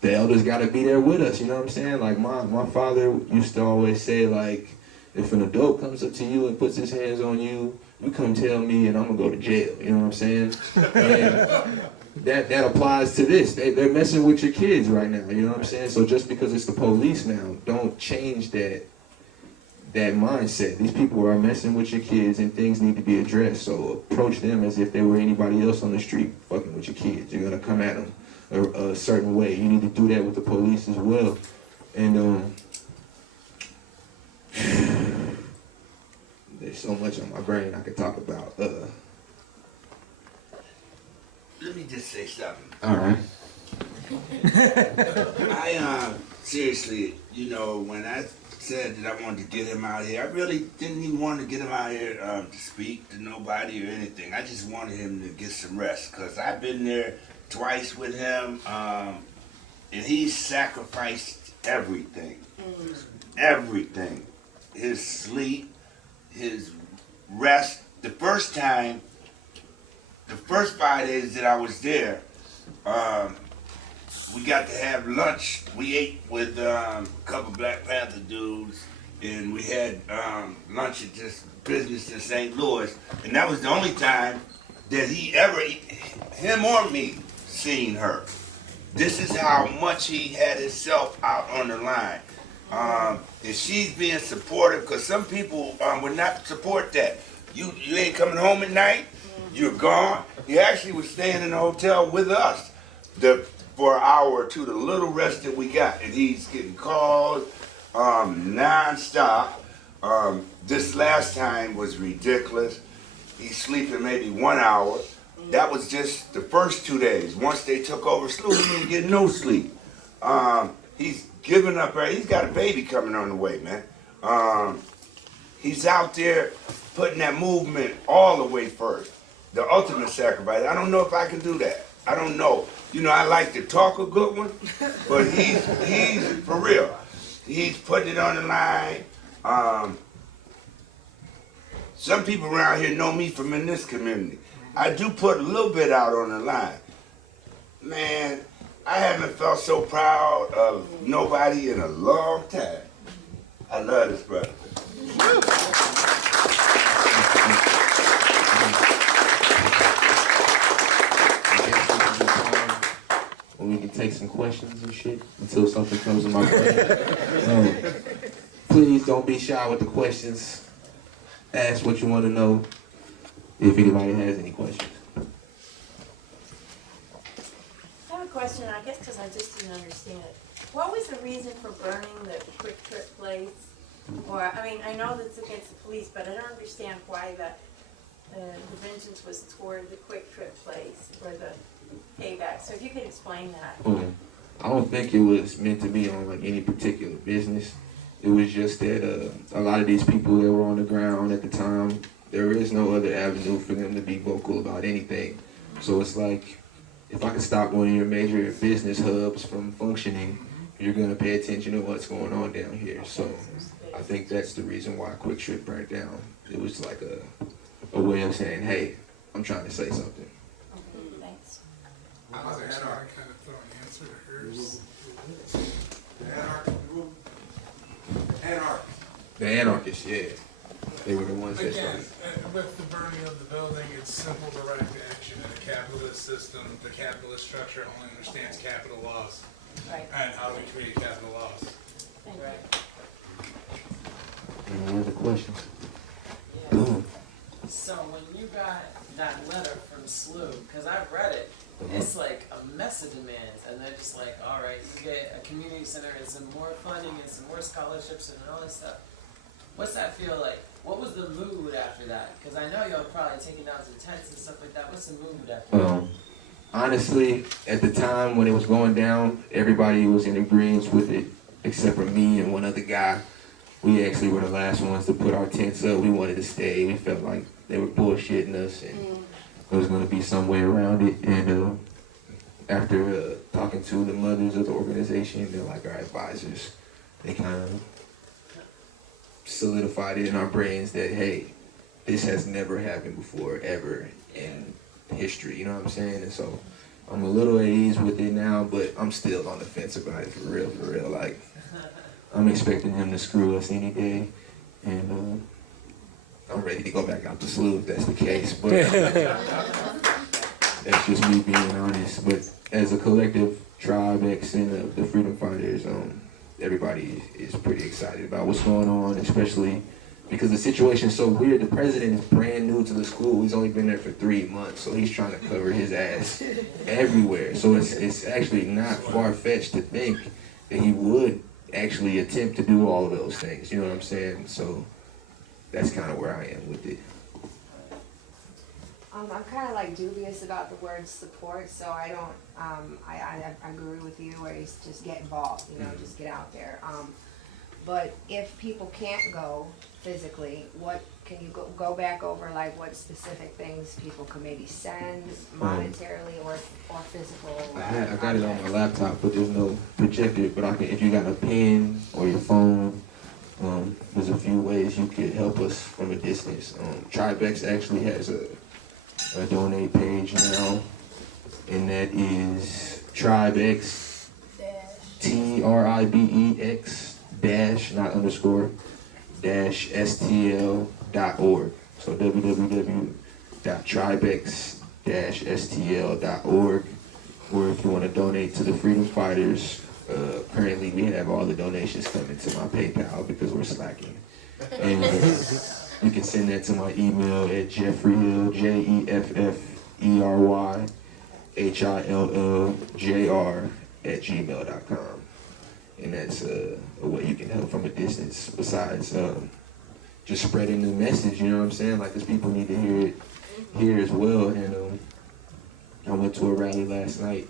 the elders got to be there with us, you know what I'm saying? Like my father used to always say, like, if an adult comes up to you and puts his hands on you, you come tell me and I'm gonna go to jail, you know what I'm saying? And that applies to this. They're messing with your kids right now, you know what I'm saying? So just because it's the police now, don't change that mindset. These people are messing with your kids and things need to be addressed. So approach them as if they were anybody else on the street fucking with your kids. You're gonna come at them a certain way. You need to do that with the police as well. And there's so much on my brain I could talk about. Let me just say something. All right. I seriously, you know, when I said that I wanted to get him out here, I really didn't even want to get him out here to speak to nobody or anything. I just wanted him to get some rest, because I've been there twice with him, and he's sacrificed everything. Everything. His sleep, his rest. The first 5 days that I was there, we got to have lunch. We ate with a couple Black Panther dudes, and we had lunch at this business in St. Louis, and that was the only time that he ever, him or me, seen her. This is how much he had himself out on the line. And she's being supportive, because some people would not support that. You ain't coming home at night, you're gone. He actually was staying in the hotel with us for an hour or two, the little rest that we got. And he's getting calls non-stop. This last time was ridiculous. He's sleeping maybe 1 hour. That was just the first 2 days. Once they took over SLU, he didn't get no sleep. He's giving up. He's got a baby coming on the way, man. He's out there putting that movement all the way first. The ultimate sacrifice. I don't know if I can do that. I don't know. You know, I like to talk a good one, but he's for real. He's putting it on the line. Some people around here know me from in this community. I do put a little bit out on the line. Man, I haven't felt so proud of nobody in a long time. I love this brother. We can take some questions and shit until something comes to my brain. Please don't be shy with the questions. Ask what you want to know, if anybody has any questions. I have a question, I guess, because I just didn't understand it. What was the reason for burning the Quick Trip place? Or, I mean, I know that's against the police, but I don't understand why the vengeance was toward the Quick Trip place or the payback. So if you could explain that. I don't think it was meant to be on like any particular business. It was just that a lot of these people that were on the ground at the time, there is no other avenue for them to be vocal about anything. So it's like, if I can stop one of your major business hubs from functioning, you're going to pay attention to what's going on down here. So I think that's the reason why Quick Trip burnt down. It was like a way of saying, hey, I'm trying to say something. Okay, thanks. I was actually kind of throw an answer to hers. The anarchists, yeah. They were the ones that Again, started. with the burning of the building, it's simple direct action. In a capitalist system, the capitalist structure only understands capital loss. Right. And how we create capital loss. Right. Any other questions? Yeah. So when you got that letter from SLU, because I've read it, it's like a mess of demands, and they're just like, all right, you get a community center and some more funding and some more scholarships and all this stuff. What's that feel like? What was the mood after that? Because I know y'all probably taking down some tents and stuff like that. What's the mood after that? Honestly, at the time when it was going down, everybody was in agreement with it, except for me and one other guy. We actually were the last ones to put our tents up. We wanted to stay. We felt like they were bullshitting us, and there was going to be some way around it. And after talking to the mothers of the organization, they're like our advisors. They kind of solidified it in our brains that, hey, this has never happened before, ever in history, you know what I'm saying? And so I'm a little at ease with it now, but I'm still on the fence about it, for real. Like, I'm expecting him to screw us any day, and I'm ready to go back out to SLU if that's the case, but that's just me being honest. But as a collective, Tribe X and the Freedom Fighters, everybody is pretty excited about what's going on, especially because the situation is so weird. The president is brand new to the school. He's only been there for 3 months, so he's trying to cover his ass everywhere. So it's actually not far-fetched to think that he would actually attempt to do all of those things. You know what I'm saying? So that's kind of where I am with it. I'm kind of like dubious about the word support, so I don't, I agree with you where he's just get involved, you know, just get out there. But if people can't go physically, what can you go back over, like what specific things people could maybe send monetarily or physical? I got it on my laptop, but there's no projector. But I can, if you got a pen or your phone, there's a few ways you could help us from a distance. Tribex actually has a donate page now, and that is Tribex, TRIBEX dash, not underscore, dash STL.org. So www.tribex-stl.org. Or if you want to donate to the Freedom Fighters, currently we have all the donations coming to my PayPal because we're slacking. And you can send that to my email at Jeffreyhill, JEFFERYHILLJR@gmail.com. And that's a way you can help from a distance besides just spreading the message, you know what I'm saying? Like, because people need to hear it here as well. And I went to a rally last night.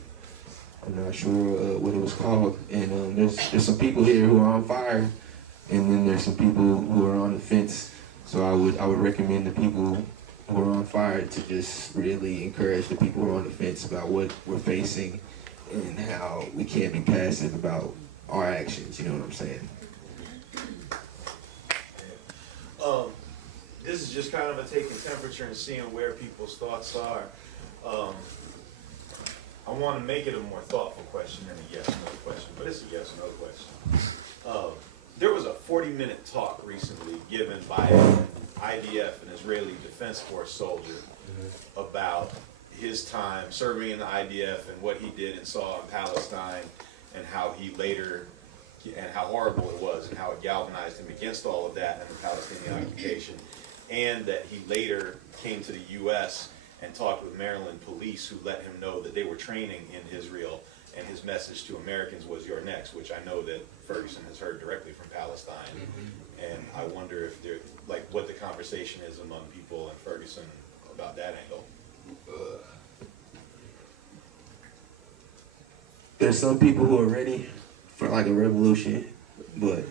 I'm not sure what it was called. And there's some people here who are on fire, and then there's some people who are on the fence. So I would recommend the people who are on fire to just really encourage the people who are on the fence about what we're facing and how we can't be passive about our actions, you know what I'm saying? This is just kind of a taking temperature and seeing where people's thoughts are. I want to make it a more thoughtful question than a yes/no question, but it's a yes/no question. There was a 40-minute talk recently given by an IDF, an Israeli Defense Force soldier, about his time serving in the IDF and what he did and saw in Palestine, and how he later, and how horrible it was, and how it galvanized him against all of that and the Palestinian occupation, and that he later came to the U.S. and talked with Maryland police who let him know that they were training in Israel, and his message to Americans was "You're next," which I know that Ferguson has heard directly from Palestine. And I wonder if there, like, what the conversation is among people in Ferguson about that angle. There's some people who are ready for like a revolution, but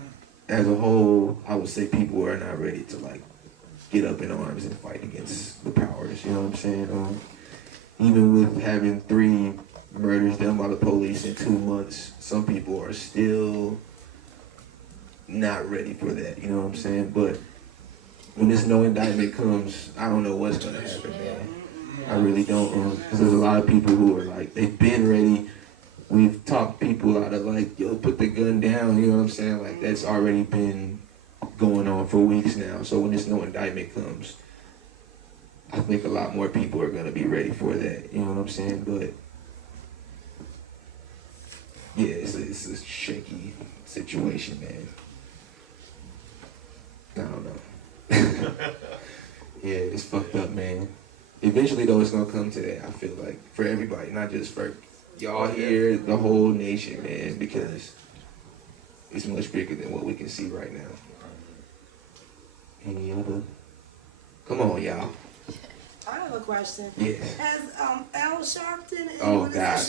as a whole, I would say people are not ready to like get up in arms and fight against the powers, you know what I'm saying? Even with having 3 murders done by the police in 2 months, some people are still not ready for that, you know what I'm saying? But when this no indictment comes, I don't know what's gonna happen, man. I really don't, because there's a lot of people who are like, they've been ready. We've talked people out of like, yo, put the gun down, you know what I'm saying? Like, that's already been going on for weeks now. So when this no indictment comes, I think a lot more people are gonna be ready for that, you know what I'm saying? But yeah, it's a shaky situation, man. I don't know. Yeah, it's fucked up, man. Eventually, though, it's gonna come to that, I feel like, for everybody, not just for y'all here, the whole nation, man, because it's much bigger than what we can see right now. Any other? Come on, y'all. I have a question. Yes. Has Al Sharpton? Oh, God.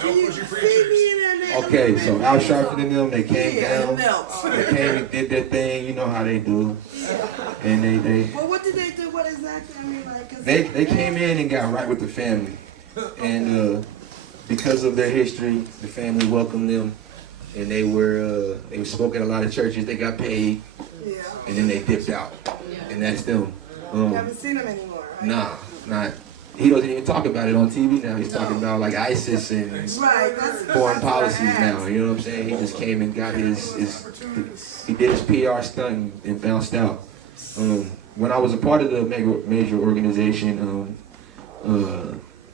Can you feed me in there? Okay, so Al Sharpton and them, they came down. They came and did their thing. You know how they do. And they. Well, what did they do? What exactly? I mean, like. They came in and got right with the family, and because of their history, the family welcomed them, and they were spoke at a lot of churches. They got paid, and then they dipped out, and that's them. You haven't seen them anymore, right? Nah, not he doesn't even talk about it on TV now. He's talking about like ISIS and Right, that's foreign what I policies asked. now. You know what I'm saying? He just came and got he did his PR stunt and bounced out. When I was a part of the major organization,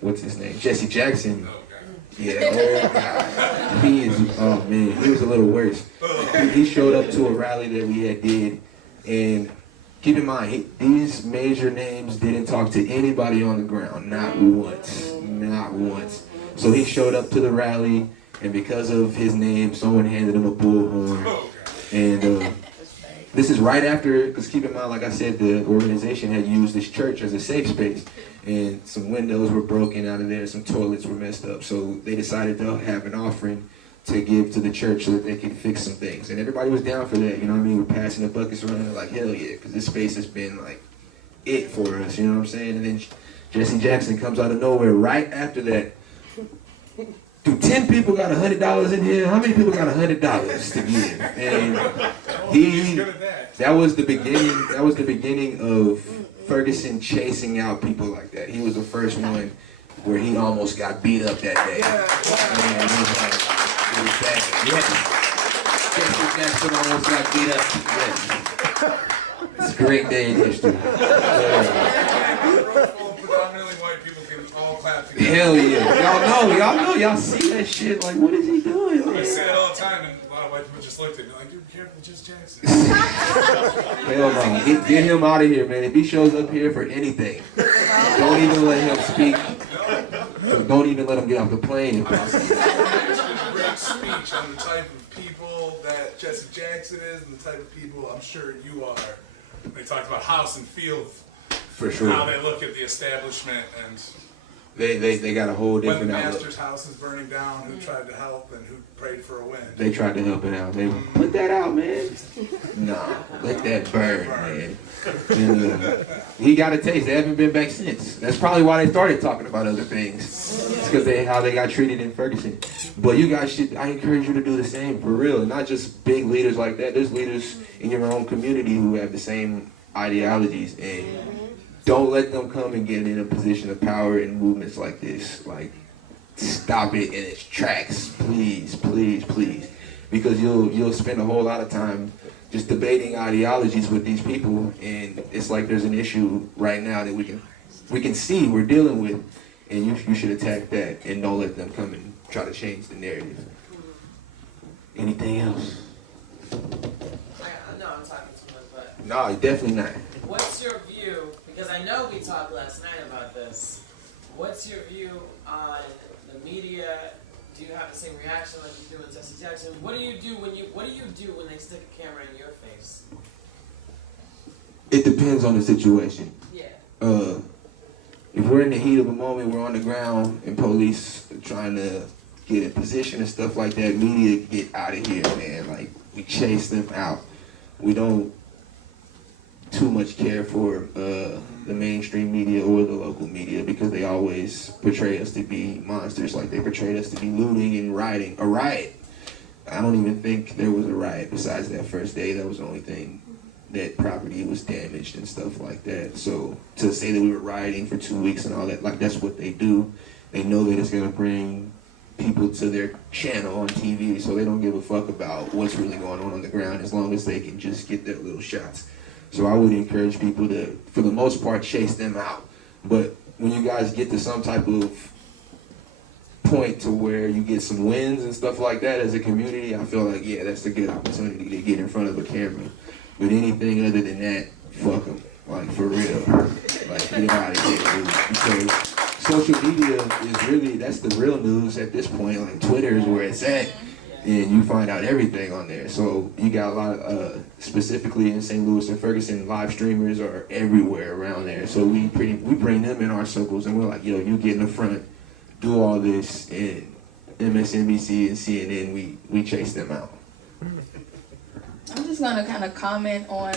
what's his name? Jesse Jackson. Yeah, oh God. He was a little worse. He showed up to a rally that we had did, and keep in mind, these major names didn't talk to anybody on the ground, not once. So he showed up to the rally, and because of his name, someone handed him a bullhorn. And this is right after, because keep in mind, like I said, the organization had used this church as a safe space, and some windows were broken out of there, some toilets were messed up, so they decided to have an offering to give to the church so that they could fix some things. And everybody was down for that, you know what I mean? We're passing the buckets around, they're like, hell yeah, because this space has been like it for us, you know what I'm saying? And then Jesse Jackson comes out of nowhere right after that. Dude, 10 people got $100 in here. How many people got $100 to give? And that was the beginning of Ferguson chasing out people like that. He was the first one where he almost got beat up that day. Man, it was bad. Yes. Jesse Jackson almost got beat up. Yes. It's a great day in history. Predominantly white people can all clap together. Hell yeah. Y'all see that shit. Like, what is he doing? I say it all the time, and a lot of white people just looked at me like, dude, be careful, just Jackson. Hell no. Get him out of here, man. If he shows up here for anything, don't even let him speak. Don't even let him get off the plane. Great speech on the type of people that Jesse Jackson is and the type of people I'm sure you are. They talked about house and field. For sure. How they look at the establishment and They got a whole when the different outlook. master's house is burning down, who tried to help and who prayed for a win. They tried to help it out. They put that out, man. Nah, let that burn, man. And, he got a taste. They haven't been back since. That's probably why they started talking about other things. It's because how they got treated in Ferguson. But you guys I encourage you to do the same, for real. Not just big leaders like that. There's leaders in your own community who have the same ideologies, and don't let them come and get in a position of power in movements like this. Like, stop it in its tracks, please, please, please. Because you'll spend a whole lot of time just debating ideologies with these people, and it's like there's an issue right now that we can see we're dealing with, and you should attack that and don't let them come and try to change the narrative. Anything else? I know I'm talking too much, but No, definitely not. what's your view? Because I know we talked last night about this. What's your view on the media? Do you have the same reaction like you do with Jesse Jackson? What do you do when they stick a camera in your face? It depends on the situation. Yeah. If we're in the heat of a moment, we're on the ground and police are trying to get in position and stuff like that, media get out of here, man. Like, we chase them out. We don't too much care for the mainstream media or the local media because they always portray us to be monsters. Like, they portrayed us to be looting and rioting. A riot. I don't even think there was a riot besides that first day. That was the only thing. That property was damaged and stuff like that. So to say that we were rioting for 2 weeks and all that, like, that's what they do. They know that it's gonna bring people to their channel on TV, so they don't give a fuck about what's really going on the ground as long as they can just get their little shots. So I would encourage people to, for the most part, chase them out. But when you guys get to some type of point to where you get some wins and stuff like that as a community, I feel like, yeah, that's a good opportunity to get in front of a camera. But anything other than that, fuck them. Like, for real. Like, get out of here, dude. Because social media is really, that's the real news at this point. Like, Twitter is where it's at. And you find out everything on there. So you got a lot of, specifically in St. Louis and Ferguson, live streamers are everywhere around there. So we bring them in our circles and we're like, yo, you get in the front, do all this, and MSNBC and CNN, we chase them out. I'm just gonna kind of comment on,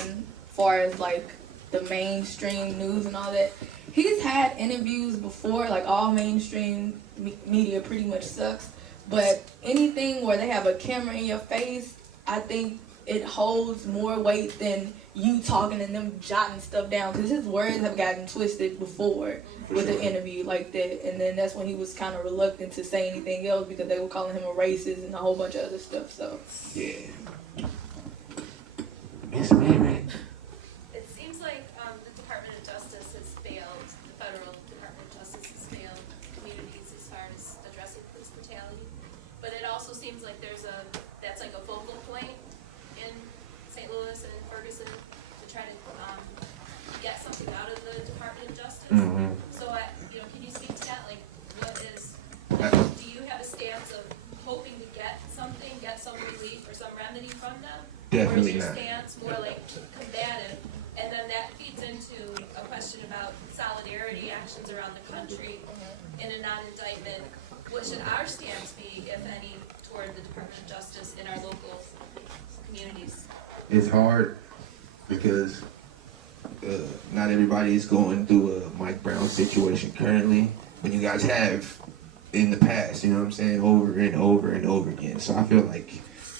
far as like the mainstream news and all that. He's had interviews before, like all mainstream media pretty much sucks. But anything where they have a camera in your face, I think it holds more weight than you talking and them jotting stuff down, because his words have gotten twisted before with an interview like that, and then that's when he was kind of reluctant to say anything else because they were calling him a racist and a whole bunch of other stuff. So Yeah. Miss Mary. It seems like the Department of Justice has failed, the federal Department of Justice has failed communities as far as addressing police brutality. But it also seems like that's like a focal point in St. Louis and Ferguson to try to get something out of the Department of Justice. Mm-hmm. So, can you speak to that? Like, do you have a stance of hoping to get something, get some relief or some remedy from them? Definitely or is your not. stance more like combative? And then that feeds into a question about solidarity actions around the country in a non-indictment. What should our stance be, if any, toward the Department of Justice in our local communities? It's hard because not everybody's going through a Mike Brown situation currently, but you guys have in the past, you know what I'm saying, over and over and over again. So I feel like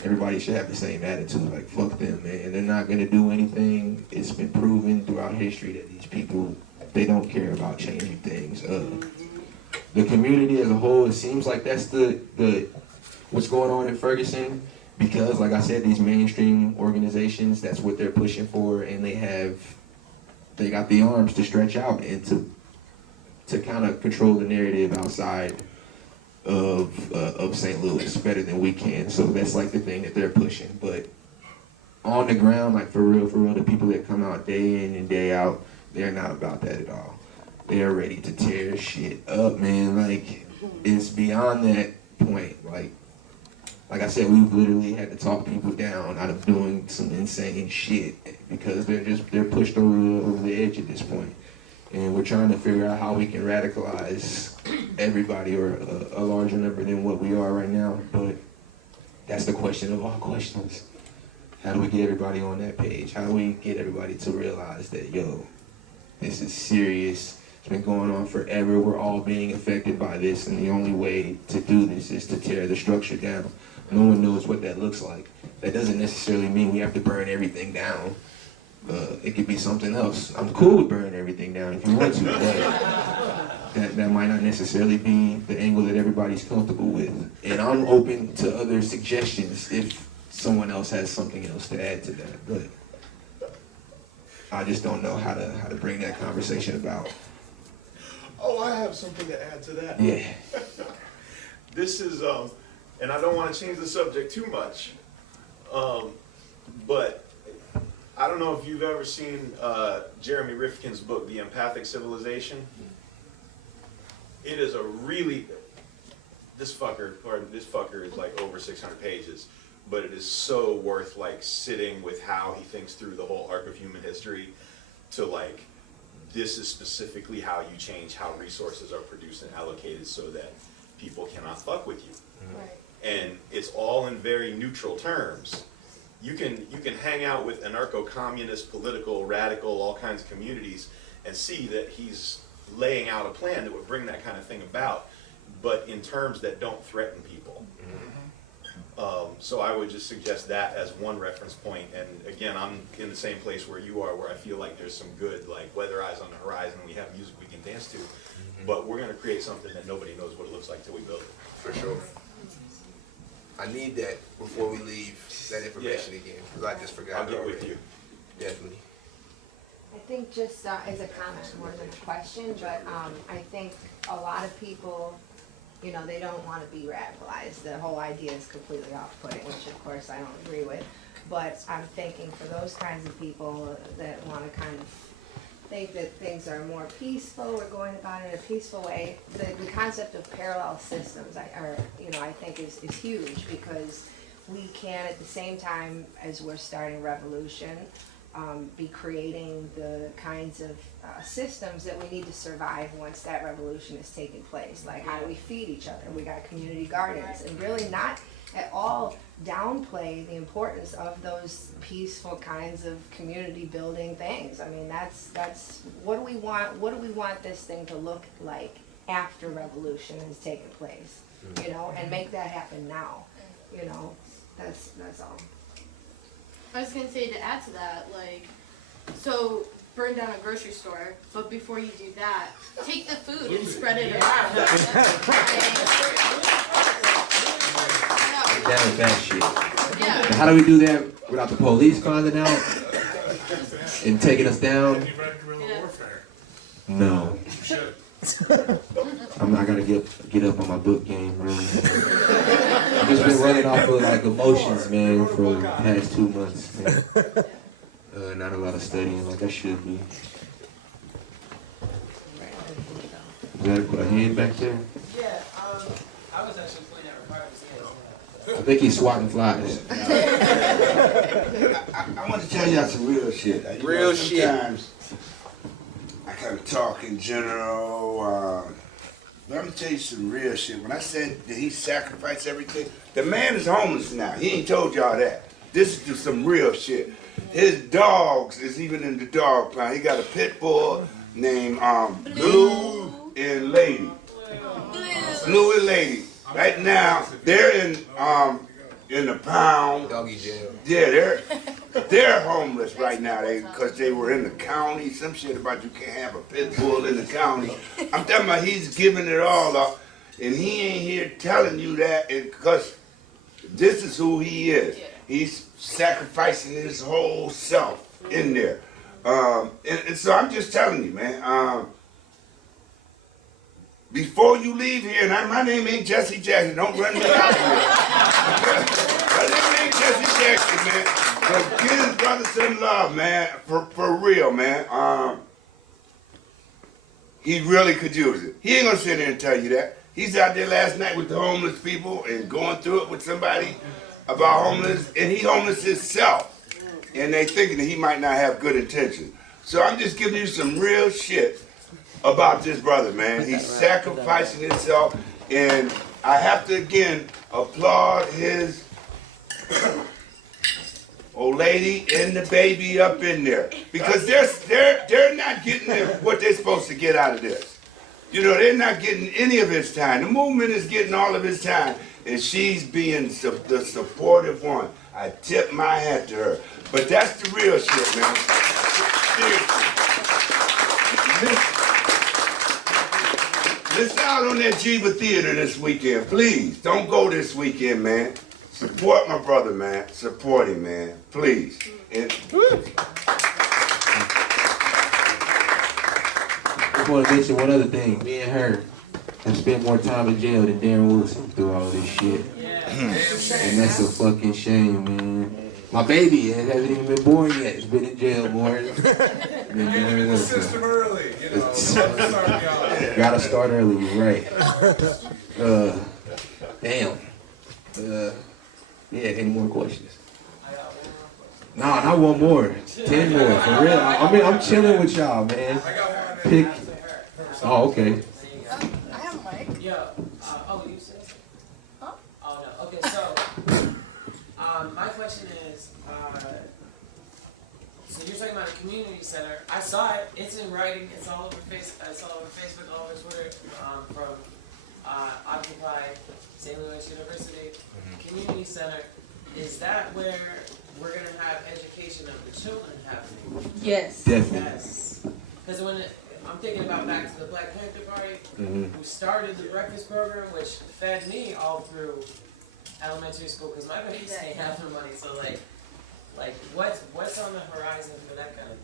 everybody should have the same attitude, like, fuck them, man. They're not going to do anything. It's been proven throughout history that these people, they don't care about changing things. The community as a whole, it seems like that's the what's going on in Ferguson, because, like I said, these mainstream organizations, that's what they're pushing for, and they got the arms to stretch out and to kind of control the narrative outside of St. Louis better than we can. So that's like the thing that they're pushing. But on the ground, like for real, the people that come out day in and day out, they're not about that at all. They're ready to tear shit up, man. Like, it's beyond that point. Like I said, we've literally had to talk people down out of doing some insane shit because they're pushed over the edge at this point. And we're trying to figure out how we can radicalize everybody, or a larger number than what we are right now. But that's the question of all questions. How do we get everybody on that page? How do we get everybody to realize that, yo, this is serious. It's been going on forever. We're all being affected by this, and the only way to do this is to tear the structure down. No one knows what that looks like. That doesn't necessarily mean we have to burn everything down. It could be something else. I'm cool with burning everything down if you want to, but that might not necessarily be the angle that everybody's comfortable with. And I'm open to other suggestions if someone else has something else to add to that. But I just don't know how to bring that conversation about. Oh, I have something to add to that. Yeah. This is, and I don't want to change the subject too much, but I don't know if you've ever seen Jeremy Rifkin's book, The Empathic Civilization. It is a really, this fucker is like over 600 pages, but it is so worth like sitting with how he thinks through the whole arc of human history to like, this is specifically how you change how resources are produced and allocated so that people cannot fuck with you. Right. And it's all in very neutral terms. You can hang out with anarcho-communist, political, radical, all kinds of communities and see that he's laying out a plan that would bring that kind of thing about, but in terms that don't threaten people. So I would just suggest that as one reference point. And again, I'm in the same place where you are, where I feel like there's some good, like weather eyes on the horizon, and we have music we can dance to, but we're gonna create something that nobody knows what it looks like till we build it. For sure. I need that before we leave, that information again, because I just forgot. I'll get with you. Definitely. I think just as a comment more than a question, but I think a lot of people, you know, they don't want to be radicalized. The whole idea is completely off-putting, which of course I don't agree with. But I'm thinking for those kinds of people that want to kind of think that things are more peaceful, we're going about it in a peaceful way, the concept of parallel systems I think is huge, because we can at the same time as we're starting revolution be creating the kinds of systems that we need to survive once that revolution has taken place. Like, how do we feed each other? We got community gardens, and really not at all downplay the importance of those peaceful kinds of community building things. I mean, that's what do we want? What do we want this thing to look like after revolution has taken place? You know, and make that happen now. You know, that's all. I was gonna say, to add to that, like, so burn down a grocery store, but before you do that, take the food and spread it around. Down with that shit. Yeah. Now, how do we do that without the police finding out and taking us down? Have you read Guerrilla Warfare? No. You should. I'm not gonna get up on my book game, really. I've just been running off of like emotions, man, for the past 2 months, man. Not a lot of studying like I should be. Is that a hand back there? Yeah, I was actually pointing at Ricardo's hands. I think he's swatting flies. I want to tell y'all some real shit. Real shit. Sometimes I kind of talk in general, but I'm gonna tell you some real shit. When I said that he sacrificed everything, the man is homeless now. He ain't told y'all that. This is just some real shit. His dogs is even in the dog pound. He got a pit bull named Blue and Lady. Blue and Lady. Right now, they're in the pound. Doggy jail. Yeah, they're homeless right now because they were in the county. Some shit about you can't have a pit bull in the county. I'm talking about he's giving it all up, and he ain't here telling you that because this is who he is. He's sacrificing his whole self in there. And so I'm just telling you, man, before you leave here, and my name ain't Jesse Jackson, don't run me out here. My name ain't Jesse Jackson, man. But get his brother some love, man, for real, man. He really could use it. He ain't gonna sit there and tell you that. He's out there last night with the homeless people and going through it with somebody about homeless, and he homeless himself. And they thinking that he might not have good intentions. So I'm just giving you some real shit about this brother, man. He's sacrificing himself, and I have to again applaud his old lady and the baby up in there, because they're not getting what they're supposed to get out of this. You know, they're not getting any of his time. The movement is getting all of his time, and she's being the supportive one. I tip my hat to her. But that's the real shit, man. Seriously. Listen out on that Jiva Theater this weekend. Please, don't go this weekend, man. Support my brother, man. Support him, man. Please. And I just want to mention one other thing. Me and her have spent more time in jail than Darren Wilson through all this shit. And that's a fucking shame, man. My baby hasn't even been born yet. It's been in jail more than Darren The system Wilson. early, you know. Start me off. Gotta start early, you're right. Damn. Yeah, any more questions? Nah, not one more. 10 more, for real. I mean, I'm chilling with y'all, man. Pick. Oh, okay. I have a mic. Yeah. You said something? Huh? Oh, no. Okay, so, my question is, so you're talking about a community center. I saw it. It's in writing. It's all over Facebook. It's all over Facebook, all over Twitter, from Occupy St. Louis University Community Center. Is that where we're going to have education of the children happening? Yes. Definitely. Yes. Because I'm thinking about back to the Black Panther Party, who started the breakfast program, which fed me all through elementary school, because my parents didn't have the money. So like what's on the horizon for that kind of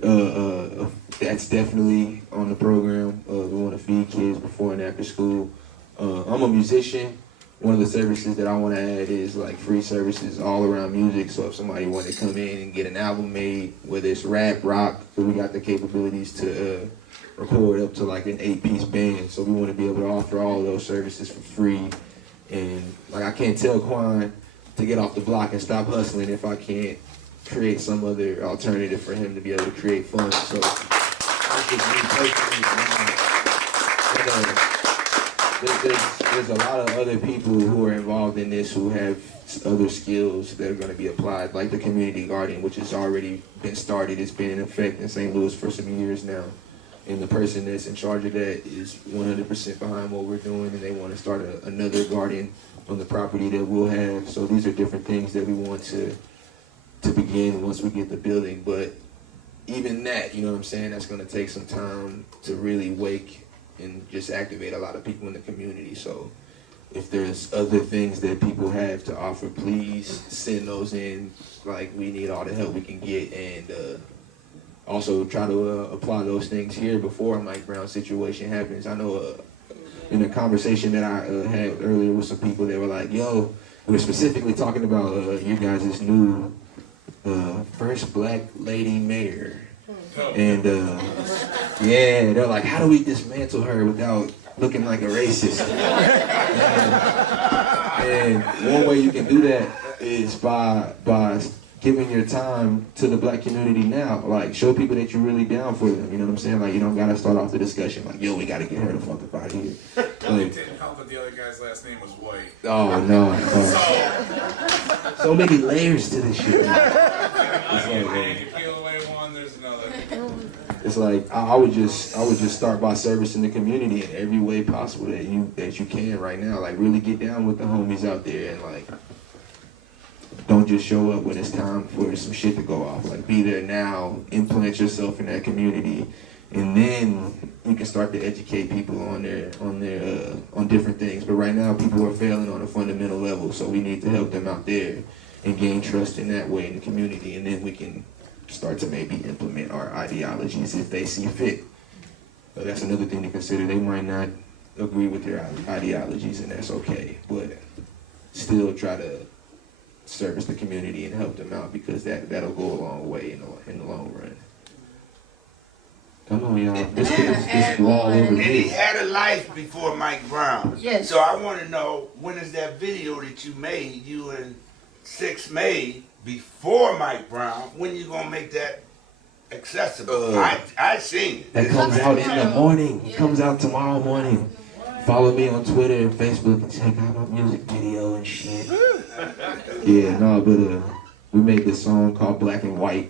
thing? That's definitely on the program. We want to feed kids before and after school. I'm a musician. One of the services that I want to add is like free services all around music. So if somebody wanted to come in and get an album made, whether it's rap, rock, so we got the capabilities to record up to like an 8-piece band. So we want to be able to offer all of those services for free. And like I can't tell Quan to get off the block and stop hustling if I can't create some other alternative for him to be able to create funds. So that's just me personally. There's a lot of other people who are involved in this who have other skills that are going to be applied, like the community garden, which has already been started. It's been in effect in St. Louis for some years now. And the person that's in charge of that is 100% behind what we're doing, and they want to start another garden on the property that we'll have. So these are different things that we want to to begin once we get the building. But even that, you know what I'm saying, that's going to take some time to really wake and just activate a lot of people in the community. So if there's other things that people have to offer, please send those in. Like, we need all the help we can get, and also try to apply those things here before Mike Brown's situation happens. I know in a conversation that I had earlier with some people, they were like, yo, we were specifically talking about you guys' new first black lady mayor. And yeah, they're like, how do we dismantle her without looking like a racist? And one way you can do that is by giving your time to the black community now. Like, show people that you're really down for them. You know what I'm saying? Like, you don't gotta start off the discussion like, yo, we gotta get her the fuck up out of here. It didn't help that the other guy's last name was White. Oh no. So many layers to this shit. It's like I would just start by servicing the community in every way possible that you can right now. Like, really get down with the homies out there, and like, don't just show up when it's time for some shit to go off. Like, be there now, implement yourself in that community, and then you can start to educate people on different things. But right now, people are failing on a fundamental level, so we need to help them out there and gain trust in that way in the community, and then we can start to maybe implement our ideologies if they see fit. But that's another thing to consider. They might not agree with your ideologies, and that's okay. But still try to service the community and help them out, because that'll go a long way in the long run. Come on, y'all. This wall over And here. he had a life before Mike Brown. Yes. So I want to know, when is that video that you made, you and 6 made, before Mike Brown, when you gonna make that accessible? I seen it. That comes out in the morning. It comes out tomorrow morning. Follow me on Twitter and Facebook and check out my music video and shit. Yeah, no, but we made this song called Black and White.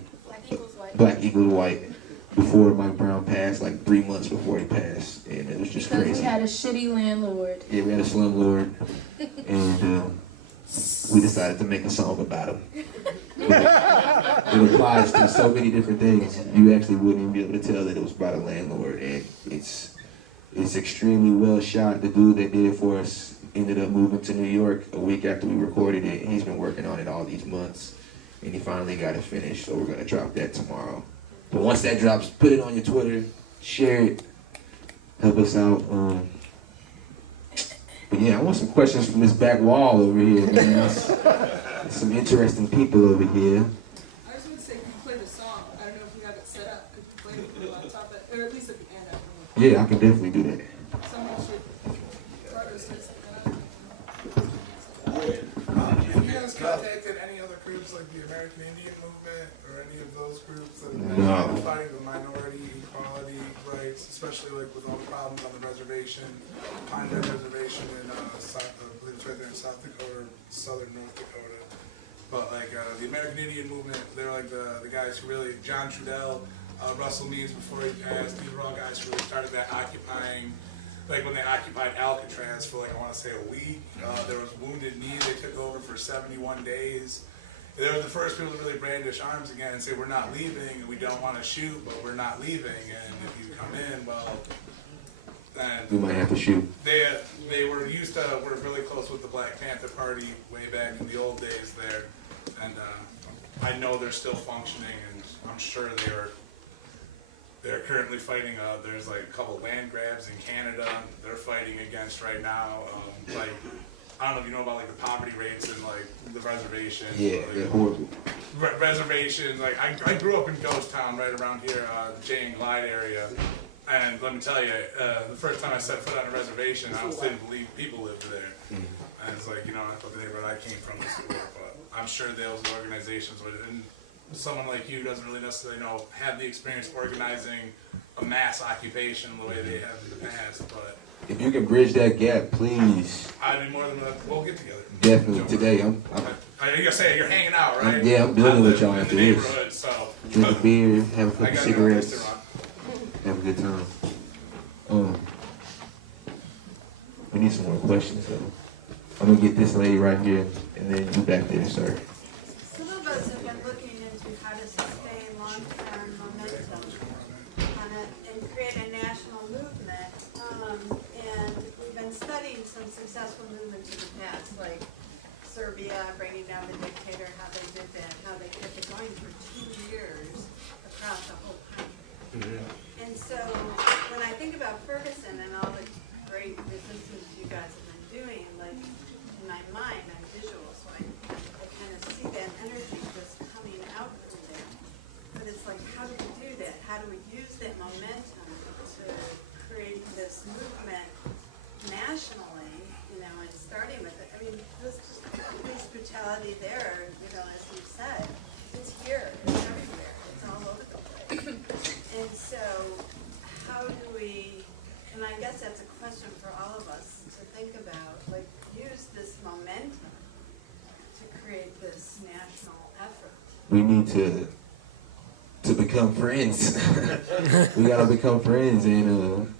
Black Equals White. Before Mike Brown passed, like 3 months before he passed, and it was just Because crazy. we had a shitty landlord. Yeah, we had a slumlord, and we decided to make a song about him. It applies to so many different things. You actually wouldn't even be able to tell that it was about a landlord, and it's extremely well shot. The dude that did it for us ended up moving to New York a week after we recorded it. He's been working on it all these months, and he finally got it finished, so we're gonna drop that tomorrow. But once that drops, put it on your Twitter, share it, help us out. But yeah, I want some questions from this back wall over here, man. There's some interesting people over here. I just want to say, you played a song. I don't know if you have it set up. Could you play it on top of it? Or at least if you can. Yeah, I can definitely do that. Someone should try to say something. Have you guys contacted any other groups like the American Indian Movement or any of those groups that have been fighting the minority equality rights, especially like with all the problems on the reservation, Pine Ridge Reservation in I believe it's right there in South Dakota, southern North Dakota. But like the American Indian Movement, they're like the guys who really, John Trudell, Russell Means before he passed, these were all guys who really started that occupying, like when they occupied Alcatraz for like, I want to say a week. There was Wounded Knee, they took over for 71 days. They were the first people to really brandish arms again and say, we're not leaving, and we don't want to shoot, but we're not leaving, and if you come in, well, then We might have to shoot. they were used to work really close with the Black Panther Party way back in the old days there, and I know they're still functioning, and I'm sure they're currently fighting. There's like a couple land grabs in Canada they're fighting against right now. Like, I don't know if you know about like the poverty rates in like the reservation. Yeah, like, they're horrible. Reservations. Like I grew up in Ghost Town, right around here, Jay and Glide area. And let me tell you, the first time I set foot on a reservation, I didn't believe people lived there. And it's like, I thought the neighborhood I came from was poor, but I'm sure those organizations would. And someone like you doesn't really necessarily have the experience organizing a mass occupation the way they have in the past, but If you can bridge that gap, please. I'd be more than willing. We'll get together. Definitely today. I'm You're saying you're hanging out, right? I'm building with y'all in after the this. neighborhood, so Drink a beer, have a I couple got no cigarettes, restaurant. have a good time. We need some more questions though. I'm gonna get this lady right here, and then you back there, sir. Some of us have been looking successful movements in the past, like Serbia bringing down the dictator, how they did that, how they kept it going for 2 years across the whole country. And so when I think about Ferguson and all the great resistance you guys have been doing, like in my mind, I'm visual, so I kind of see that energy just coming out from there. But it's like, how do we do that? How do we use that momentum to create this movement nationally, you know, and starting with it? I mean, this police brutality there, you know, as you said, it's here, it's everywhere, it's all over the place. And so, how do we, and I guess that's a question for all of us to think about, like, use this momentum to create this national effort. We need to become friends. We gotta become friends and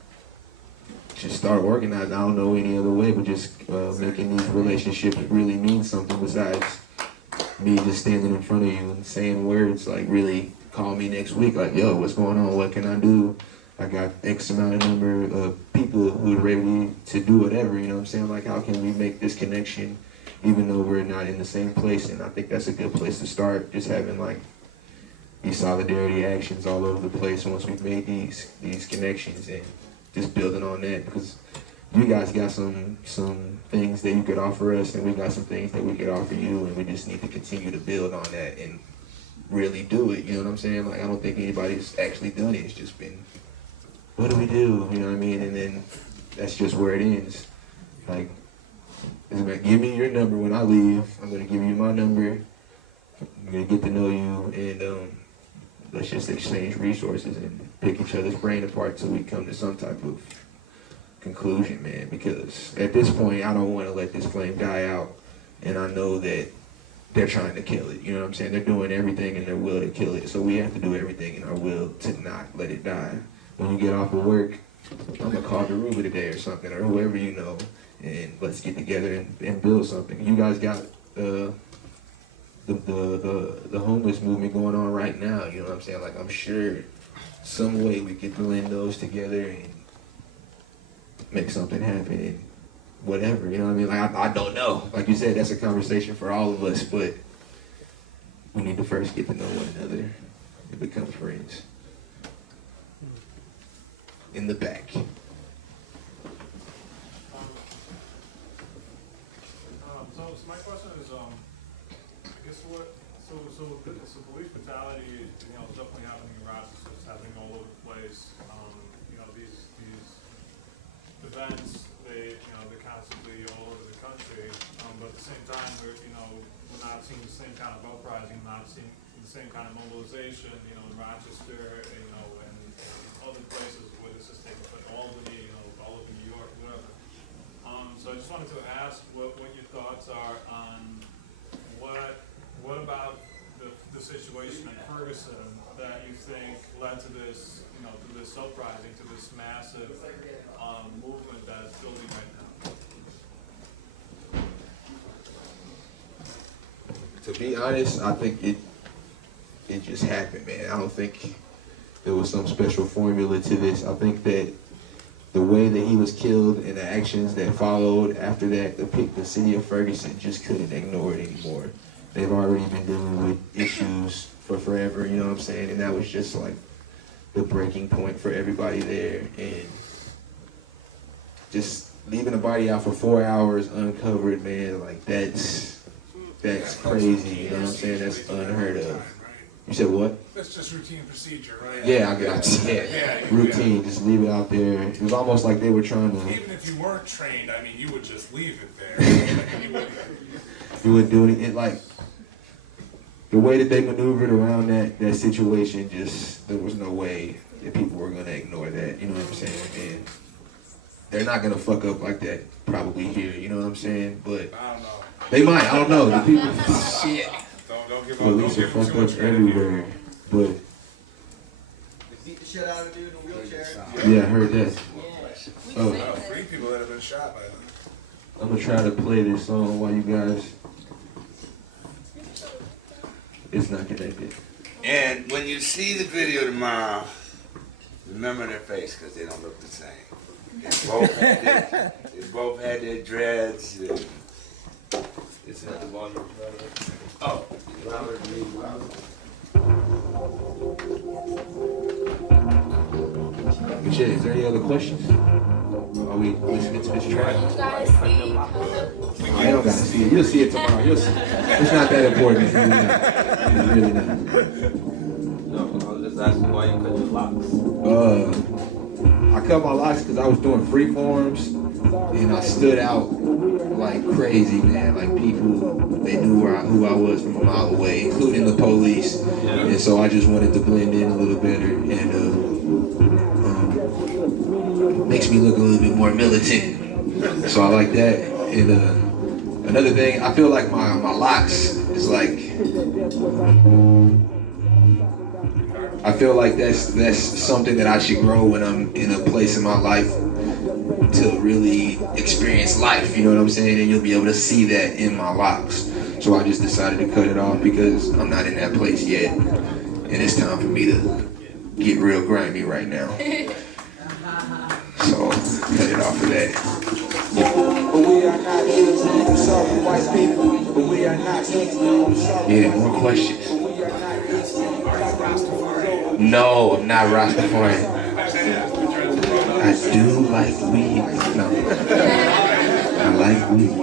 just start organizing. I don't know any other way, but just making these relationships really mean something besides me just standing in front of you and saying words. Like, really call me next week, like, yo, what's going on? What can I do? I got X amount of number of people who are ready to do whatever, you know what I'm saying? Like, how can we make this connection even though we're not in the same place? And I think that's a good place to start, just having like these solidarity actions all over the place once we've made these connections, and just building on that, because you guys got some things that you could offer us, and we got some things that we could offer you, and we just need to continue to build on that and really do it, you know what I'm saying? Like, I don't think anybody's actually done it. It's just been, what do we do? You know what I mean? And then that's just where it ends. Like, give me your number when I leave. I'm gonna give you my number. I'm gonna get to know you, and let's just exchange resources and pick each other's brain apart so we come to some type of conclusion, man. Because at this point, I don't want to let this flame die out, and I know that they're trying to kill it. You know what I'm saying? They're doing everything in their will to kill it. So we have to do everything in our will to not let it die. When you get off of work, I'm gonna call dhorhba today or something, or whoever you know, and let's get together and build something. You guys got the homeless movement going on right now, you know what I'm saying? Like, I'm sure some way we could blend those together and make something happen, and whatever, you know what I mean? Like, I don't know. Like you said, that's a conversation for all of us, but we need to first get to know one another and become friends. In the back. So my question is, I guess so police brutality, you know, is definitely happening in Rochester. It's happening all over the place. You know, these events, they're constantly all over the country. But at the same time, we're not seeing the same kind of uprising, not seeing the same kind of mobilization, you know, in Rochester, you know, and other places where this is taking place, Albany, you know, all over New York, whatever. So I just wanted to ask what your thoughts are on what about the situation in Ferguson that you think led to this, you know, to this uprising, to this massive movement that's building right now? To be honest, I think it just happened, man. I don't think there was some special formula to this. I think that the way that he was killed and the actions that followed after that, the city of Ferguson just couldn't ignore it anymore. They've already been dealing with issues for forever, you know what I'm saying? And that was just like the breaking point for everybody there. And just leaving a body out for 4 hours uncovered, man, like that's crazy, you know what I'm saying? That's unheard of. You said what? That's just routine procedure, right? Yeah, I got you. Yeah. Routine, just leave it out there. It was almost like they were trying to... Even if you weren't trained, I mean, you would just leave it there. You wouldn't do it like... The way that they maneuvered around that situation, just, there was no way that people were going to ignore that, you know what I'm saying? And they're not going to fuck up like that probably here, you know what I'm saying? But I don't know. They might, I don't know. The people, shit. Don't give Police are fucked up everywhere, but... Beat the shit out of a dude in a wheelchair. Yeah, I heard that. Oh. 3 people that have been shot by them. I'm gonna try to play this song while you guys... It's not connected. And when you see the video tomorrow, remember their face because they don't look the same. They both had their dreads. It's at the volume. Oh, Robert Lee. Shit, is there any other questions? Are we listening to this track? You guys see? I don't gotta see it. You'll see it tomorrow. You'll see it. It's not that important. It's really not. No, I was just asking why you cut your locks. I cut my locks because I was doing free forms and I stood out like crazy, man. Like people, they knew who I was from a mile away, including the police. And so I just wanted to blend in a little better and makes me look a little bit more militant. So I like that. And another thing, I feel like my locks is like, I feel like that's something that I should grow when I'm in a place in my life to really experience life, you know what I'm saying? And you'll be able to see that in my locks. So I just decided to cut it off because I'm not in that place yet. And it's time for me to get real grimy right now. So cut it off for that. Yeah, more questions. No, I'm not Rastafarian. I do like weed. No. I like weed.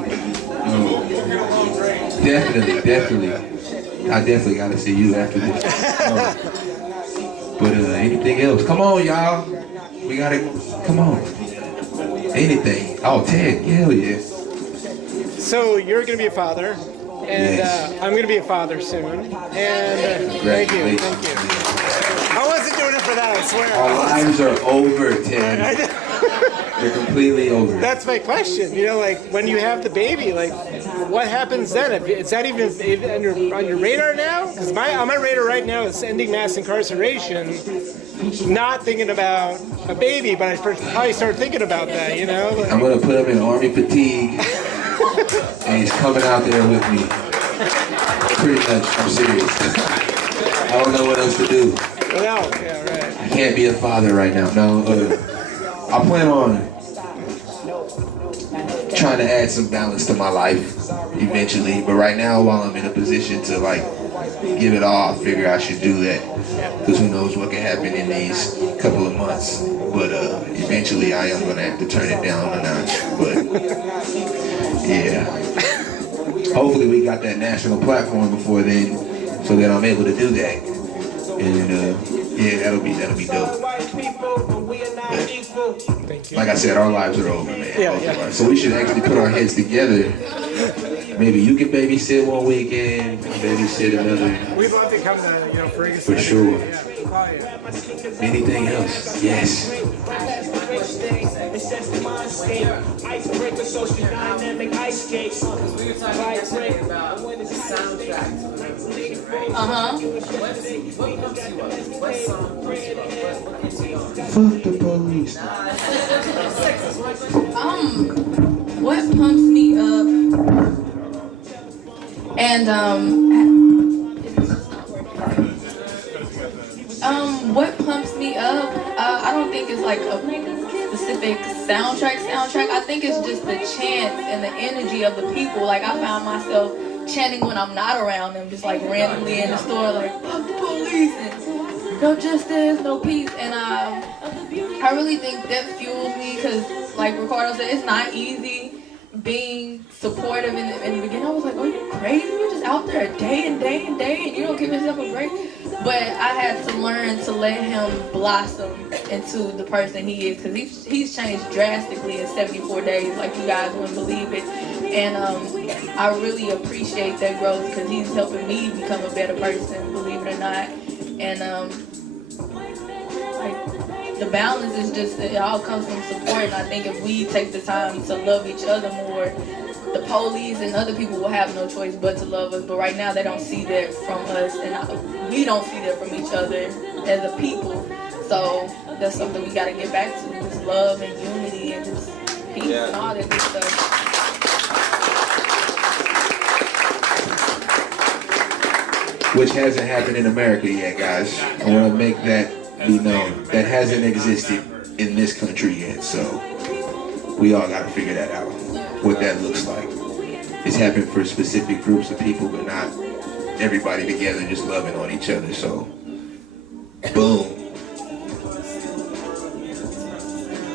Definitely. I definitely gotta see you after this. But anything else? Come on, y'all. We gotta, come on. Anything. Oh, Ted, hell yeah. So you're gonna be a father, and Yes. I'm gonna be a father soon. And thank you. I wasn't doing it for that, I swear. Our lives are over, Ted. They're completely over. That's my question. You know, like when you have the baby, like what happens then? Is that even on your radar now? Because on my radar right now is ending mass incarceration. Not thinking about a baby, but I probably start thinking about that. You know. Like, I'm gonna put him in army fatigue, and he's coming out there with me. Pretty much, I'm serious. I don't know what else to do. well, yeah, right. I can't be a father right now. No, I plan on trying to add some balance to my life eventually. But right now, while I'm in a position to like give it all, I figure I should do that. Because who knows what can happen in these couple of months. But eventually, I am gonna have to turn it down a notch. But yeah, hopefully we got that national platform before then, so that I'm able to do that. And yeah, that'll be dope. But, like I said, our lives are over, man. Yeah. So we should actually put our heads together. Maybe you can babysit one weekend, babysit another. We'd love to come to Ferguson. For sure. Yeah, we'll call you. Anything else? Yes. We were talking yesterday about soundtracks of the revolution, right? What pumps you up? What song pumps you up? What gets you on? Fuck the police. What pumps me up? And what pumps me up? I don't think it's like a specific soundtrack. I think it's just the chants and the energy of the people. Like I found myself chanting when I'm not around them, just like randomly in the store, like fuck the police and no justice, no peace. And I really think that fuels me because, like Ricardo said, it's not easy being supportive in the beginning. I was like, oh, you crazy? You're just out there day and you don't give yourself a break. But I had to learn to let him blossom into the person he is, because he's changed drastically in 74 days, like you guys wouldn't believe it. And I really appreciate that growth because he's helping me become a better person, believe it or not. And like the balance is just, it all comes from support. And I think if we take the time to love each other more, the police and other people will have no choice but to love us. But right now they don't see that from us, and we don't see that from each other as a people. So that's something we got to get back to, just love and unity and just peace and all that good stuff. Which hasn't happened in America yet, guys. I want to make that be known. That hasn't existed in this country yet, so we all got to figure that out, what that looks like. It's happened for specific groups of people, but not everybody together just loving on each other. So, boom.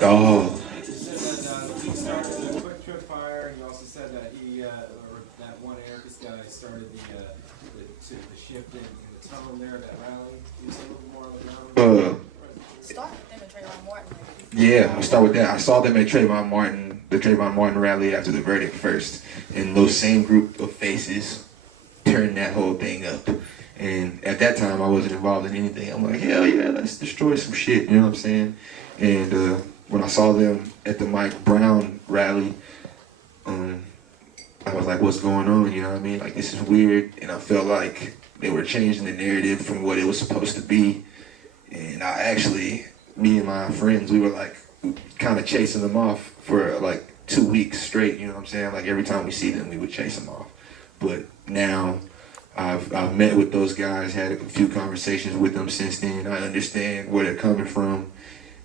Oh. He started the Quick Trip Fire, and you also said that that one Ericus guy started the shift in the tone there, that rally. Can you say a little more about that? Start with them and Trayvon Martin. Yeah, I'll start with that. I saw them at the Trayvon Martin rally after the verdict first, and those same group of faces turned that whole thing up. And at that time, I wasn't involved in anything. I'm like, hell yeah, let's destroy some shit, you know what I'm saying? And when I saw them at the Mike Brown rally, I was like, what's going on, you know what I mean? Like, this is weird, and I felt like they were changing the narrative from what it was supposed to be. And I actually, me and my friends, we were like kind of chasing them off for like 2 weeks straight, you know what I'm saying? Like every time we see them, we would chase them off. But now I've met with those guys, had a few conversations with them since then. I understand where they're coming from,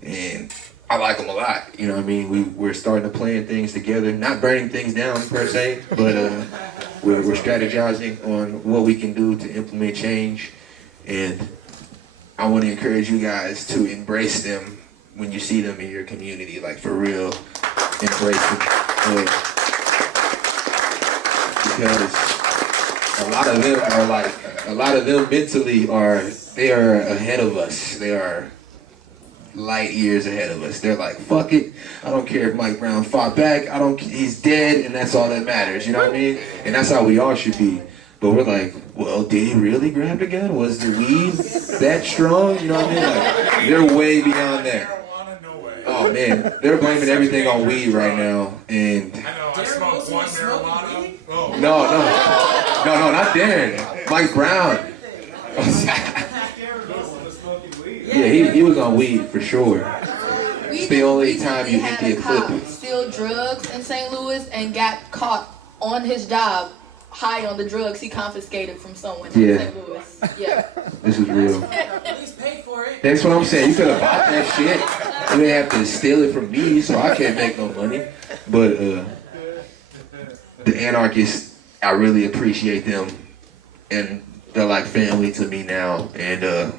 and I like them a lot, you know what I mean? We're starting to plan things together, not burning things down per se, but we're strategizing on what we can do to implement change. And I want to encourage you guys to embrace them when you see them in your community, like for real, embrace them. Because a lot of them mentally they are ahead of us. They are light years ahead of us. They're like, fuck it, I don't care if Mike Brown fought back, he's dead, and that's all that matters, you know what I mean? And that's how we all should be. But we're like, well, did he really grab the gun? Was the weed that strong? You know what I mean? Like, they're way beyond that. Oh man, they're blaming everything on weed right now, and I know, I smoked one marijuana. Oh. No, not Darren. Mike Brown. Yeah, he was on weed for sure. It's the only time you hit the clip. Steal drugs in St. Louis and got caught on his job high on the drugs he confiscated from someone in St. Louis. Yeah. This is real. At least pay for it. That's what I'm saying. You could have bought that shit. You didn't have to steal it from me, so I can't make no money. But the anarchists, I really appreciate them, and they're like family to me now. And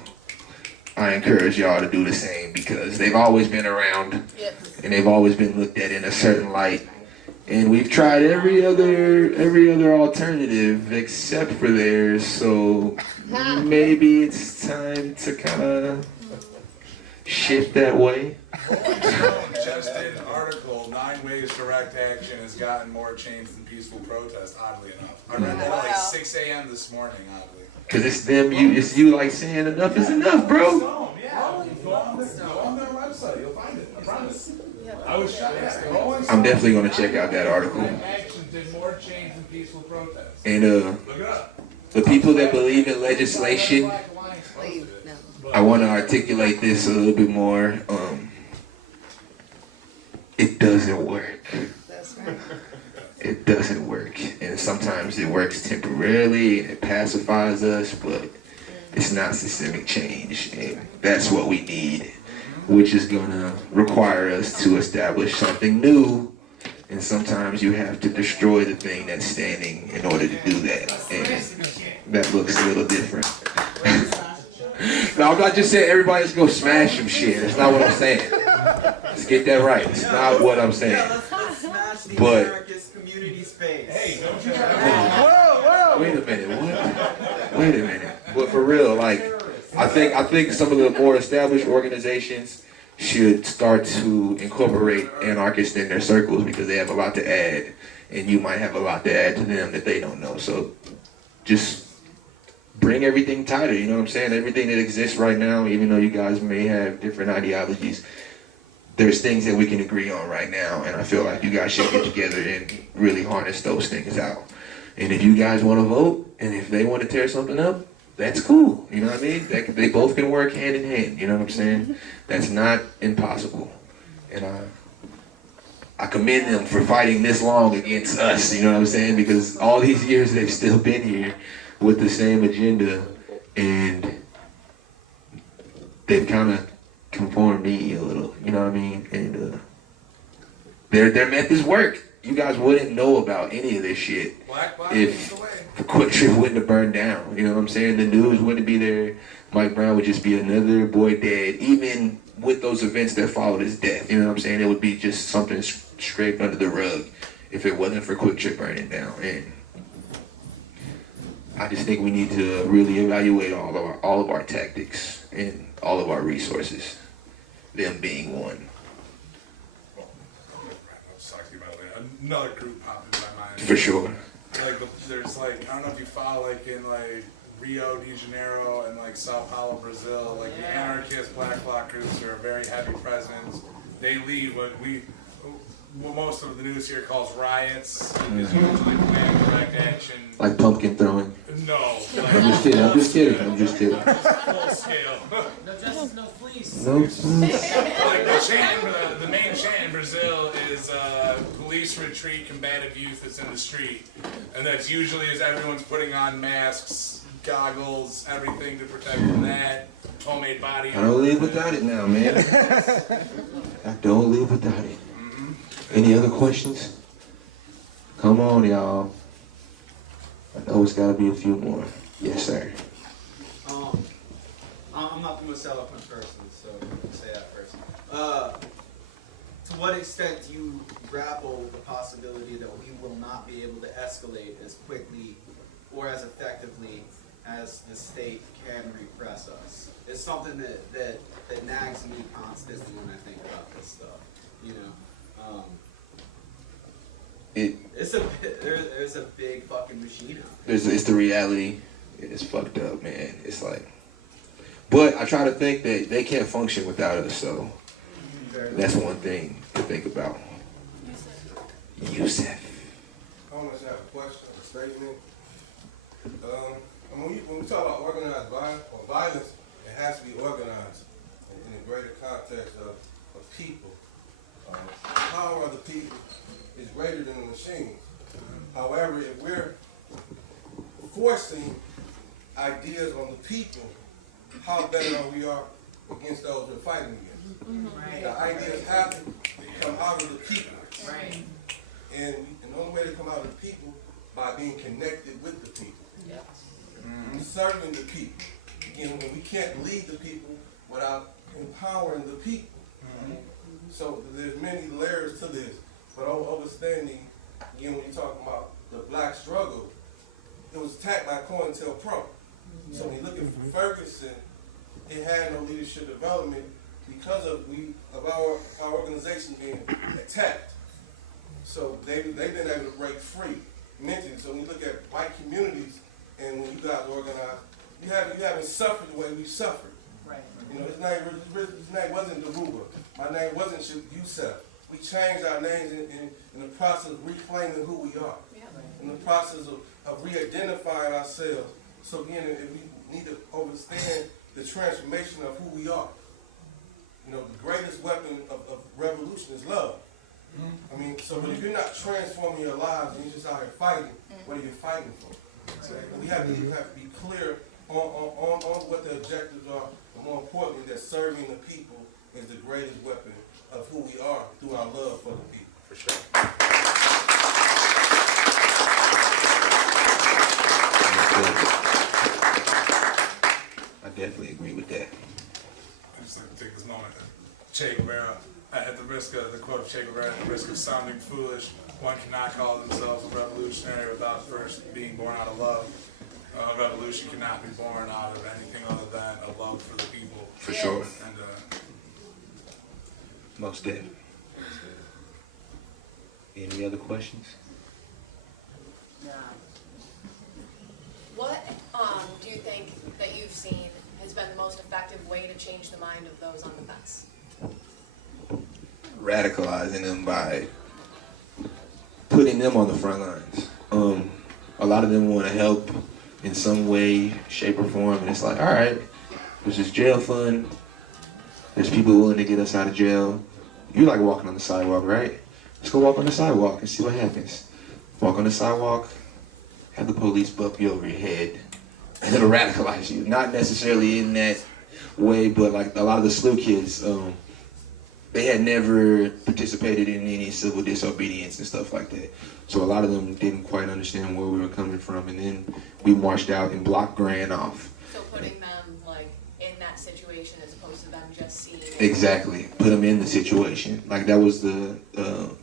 I encourage y'all to do the same, because they've always been around, and they've always been looked at in a certain light. And we've tried every other alternative except for theirs, so maybe it's time to kind of shift that way. Just did an article, 9 Ways Direct Action has gotten more change than peaceful protest, oddly enough. I read that at like 6 a.m. this morning, oddly. Because it's them, it's you like saying enough is enough, bro. Go on their website, you'll find it, I promise. I was shocked. I'm definitely going to check out that article. Action did more change than peaceful protest. And Look it up. the people that believe in legislation, I want to articulate this a little bit more. It doesn't work. It doesn't work. And sometimes it works temporarily and it pacifies us, but it's not systemic change. And that's what we need, which is going to require us to establish something new. And sometimes you have to destroy the thing that's standing in order to do that. And that looks a little different. No, I'm not just saying everybody's going to smash some shit. That's not what I'm saying. Let's get that right. It's not what I'm saying. But wait a minute. What? Wait a minute. But for real, like, I think some of the more established organizations should start to incorporate anarchists in their circles, because they have a lot to add, and you might have a lot to add to them that they don't know. So just bring everything tighter, you know what I'm saying? Everything that exists right now, even though you guys may have different ideologies, there's things that we can agree on right now, and I feel like you guys should get together and really harness those things out. And if you guys want to vote, and if they want to tear something up, that's cool, you know what I mean? They both can work hand in hand, you know what I'm saying? That's not impossible. And I commend them for fighting this long against us, you know what I'm saying? Because all these years they've still been here with the same agenda, and they've kind of conformed me a little, you know what I mean? And their methods work. You guys wouldn't know about any of this shit if Quick Trip wouldn't have burned down. You know what I'm saying? The news wouldn't be there. Mike Brown would just be another boy dead. Even with those events that followed his death, you know what I'm saying? It would be just something scraped under the rug if it wasn't for Quick Trip burning down. And I just think we need to really evaluate all of our tactics and all of our resources, them being one. Another group popped in my mind. For sure. Like there's like, I don't know if you follow like in like Rio de Janeiro and like Sao Paulo, Brazil, like the anarchist black bloc groups are a very heavy presence. They lead what most of the news here calls riots. Is usually planned direct action. Like pumpkin throwing. No. Like, I'm just kidding. Full scale. No justice, no police. No police. Like the main chant in Brazil is police retreat, combative youth is in the street. And that's usually as everyone's putting on masks, goggles, everything to protect from that. Homemade body. I don't live without it now, man. I don't live without it. Any other questions? Come on, y'all. I know it's got to be a few more. Yes, sir. I'm not the most eloquent person, so I'll say that first. To what extent do you grapple with the possibility that we will not be able to escalate as quickly or as effectively as the state can repress us? It's something that nags me constantly when I think about this stuff, you know? There's a big fucking machine out there. It's the reality. It's fucked up, man. It's like, but I try to think that they can't function without us, so that's one thing to think about. Yusef. I want to have a question, a statement. When we talk about organized violence, it has to be organized in a greater context of people. The power of the people is greater than the machines. However, if we're forcing ideas on the people, how better are we against those we're fighting against? Right. The ideas have to come out of the people. Right. And the only way to come out of the people by being connected with the people. Yep. Serving the people. Again, we can't lead the people without empowering the people. So there's many layers to this, but understanding, again, when you're talking about the black struggle, it was attacked by COINTELPRO. So when you look at Ferguson, it had no leadership development because of our organization being attacked. So they've been able to break free mentally. So when you look at white communities and when you guys organize, you haven't suffered the way we suffered. Right. You know, his name wasn't dhorhba. My name wasn't Yusef. We changed our names in the process of reclaiming who we are. Yeah. In the process of re-identifying ourselves. So again, we need to understand the transformation of who we are. You know, the greatest weapon of revolution is love. I mean, so but if you're not transforming your lives and you're just out here fighting, what are you fighting for? And we have to be clear on what the objectives are, but more importantly, that serving the people is the greatest weapon of who we are through our love for the people. For sure. I definitely agree with that. I just like to take this moment. Che Guevara, at the risk of the quote of Che Guevara, at the risk of sounding foolish, one cannot call themselves a revolutionary without first being born out of love. A revolution cannot be born out of anything other than a love for the people. For sure. And most definitely. Any other questions? Yeah. What do you think that you've seen has been the most effective way to change the mind of those on the fence? Radicalizing them by putting them on the front lines. A lot of them want to help in some way, shape, or form, and it's like, all right, there's this jail fund. There's people willing to get us out of jail. You like walking on the sidewalk, right? Let's go walk on the sidewalk and see what happens. Walk on the sidewalk, have the police bump you over your head, and it'll radicalize you. Not necessarily in that way, but like a lot of the SLU kids, they had never participated in any civil disobedience and stuff like that. So a lot of them didn't quite understand where we were coming from, and then we marched out and blocked Grand off. So putting them like in that situation as opposed to them just seeing it. Exactly, put them in the situation. Like that was the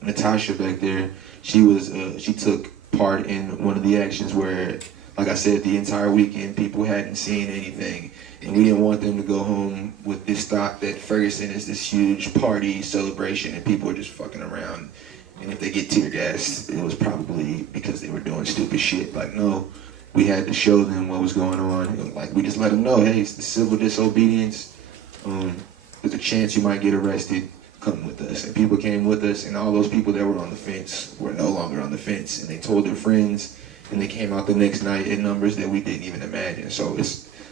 Natasha back there. She took part in one of the actions where, like I said, the entire weekend people hadn't seen anything, and we didn't want them to go home with this thought that Ferguson is this huge party celebration and people are just fucking around. And if they get tear gassed, it was probably because they were doing stupid shit. Like, no, we had to show them what was going on. And, like, we just let them know, hey, it's the civil disobedience. There's a chance you might get arrested. Come with us. And people came with us, and all those people that were on the fence were no longer on the fence. And they told their friends, and they came out the next night in numbers that we didn't even imagine. So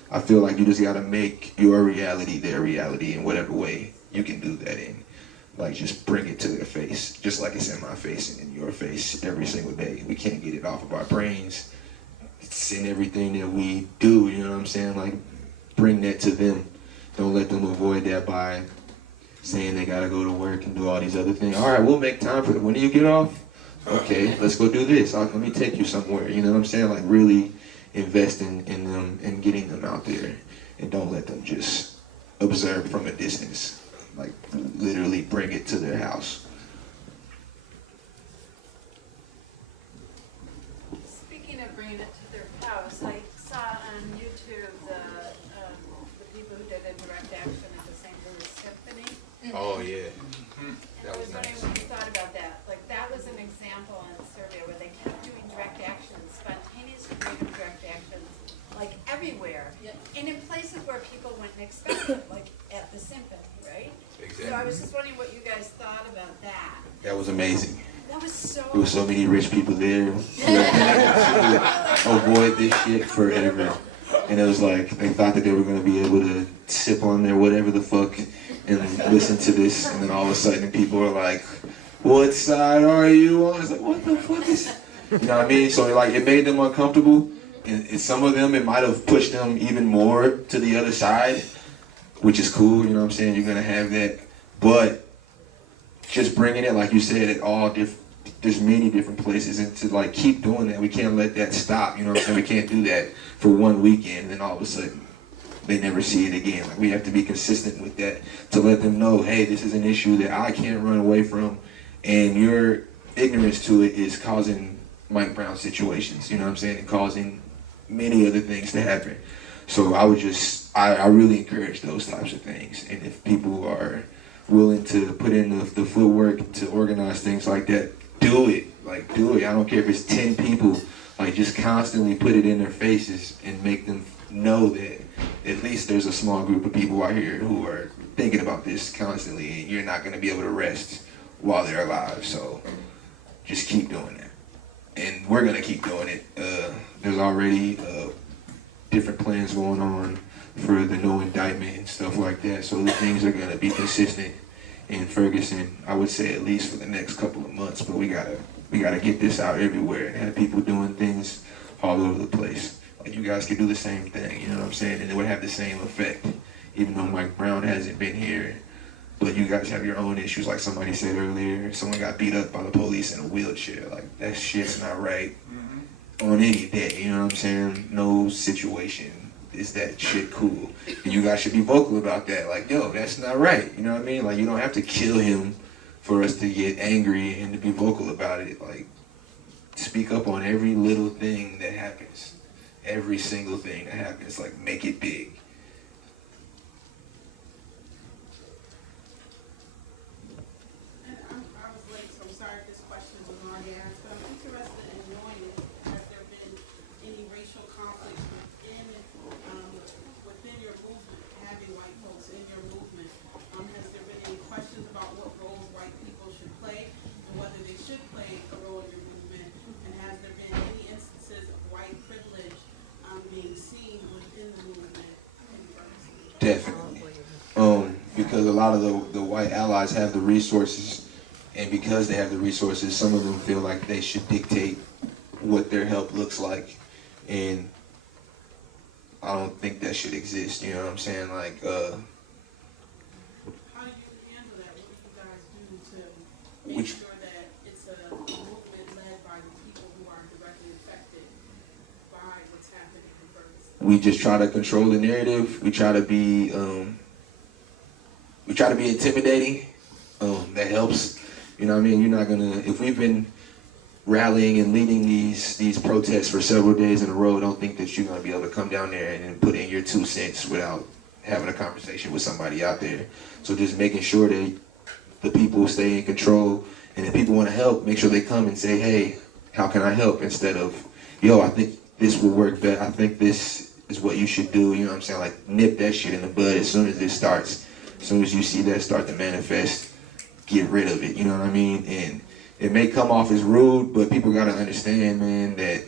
I feel like you just gotta make your reality their reality in whatever way you can do that in. Like, just bring it to their face, just like it's in my face and in your face every single day. We can't get it off of our brains. It's in everything that we do, you know what I'm saying? Like, bring that to them. Don't let them avoid that by saying they gotta go to work and do all these other things. All right, we'll make time for it. When do you get off? Okay, let's go do this. Let me take you somewhere. You know what I'm saying? Like, really invest in them and getting them out there. And don't let them just observe from a distance. Like, literally bring it to their house. Speaking of bringing it to their house, I saw on YouTube the people who did a direct action at the St. Louis Symphony. Oh, yeah. And I was wondering what you thought about that. Like, that was an example in Serbia where they kept doing direct actions, spontaneous creative direct actions, like everywhere. And in places where people wouldn't expect it, like at the symphony, right? Exactly. So I was just wondering what you guys thought about that. That was amazing. That was so... There were so many rich people there to avoid this shit forever. And it was like, they thought that they were going to be able to sip on their whatever the fuck and listen to this. And then all of a sudden people are like, what side are you on? It's like, what the fuck is... You know what I mean? So like, it made them uncomfortable. And some of them, it might have pushed them even more to the other side, which is cool, you know what I'm saying? You're gonna have that, but just bringing it, like you said, at all there's many different places, and to like keep doing that, we can't let that stop, you know what I'm saying? We can't do that for one weekend, and then all of a sudden, they never see it again. Like, we have to be consistent with that to let them know, hey, this is an issue that I can't run away from, and your ignorance to it is causing Mike Brown situations, you know what I'm saying? And causing many other things to happen. So I really encourage those types of things. And if people are willing to put in the footwork to organize things like that, do it. Like, do it. I don't care if it's 10 people. Like, just constantly put it in their faces and make them know that at least there's a small group of people out here who are thinking about this constantly, and you're not going to be able to rest while they're alive. So just keep doing that. And we're going to keep doing it. There's already different plans going on for the no indictment and stuff like that. So the things are going to be consistent in Ferguson, I would say, at least for the next couple of months. But we gotta get this out everywhere and have people doing things all over the place. Like, you guys could do the same thing, you know what I'm saying? And it would have the same effect, even though Mike Brown hasn't been here. But you guys have your own issues, like somebody said earlier. Someone got beat up by the police in a wheelchair. Like, that shit's not right on any day, you know what I'm saying? No situation is that shit cool. And you guys should be vocal about that. Like, yo, that's not right, you know what I mean? Like, you don't have to kill him for us to get angry and to be vocal about it. Like, speak up on every little thing that happens. Every single thing that happens. Like, make it big. I was late, so I'm sorry if this question was already asked, but I'm interested in knowing, has there been any racial conflict within your movement, having white folks in your movement? Has there been any questions about what roles white people should play and whether they should play a role in your movement? And has there been any instances of white privilege being seen within the movement? Definitely. Because a lot of the white allies have the resources, and because they have the resources, some of them feel like they should dictate what their help looks like, and I don't think that should exist, you know what I'm saying? Like, how do you handle that? What do you make sure that it's a movement led by the people who are directly affected by what's happening first? We just try to control the narrative. We try to be intimidating. That helps. You know what I mean? You're not gonna, if we've been rallying and leading these protests for several days in a row, don't think that you're gonna be able to come down there and put in your 2 cents without having a conversation with somebody out there. So just making sure that the people stay in control, and if people want to help, make sure they come and say, hey, how can I help? Instead of, yo, I think this will work better. I think this is what you should do. You know what I'm saying? Like, nip that shit in the bud as soon as this starts. As soon as you see that start to manifest, get rid of it. You know what I mean? And it may come off as rude, but people got to understand, man, that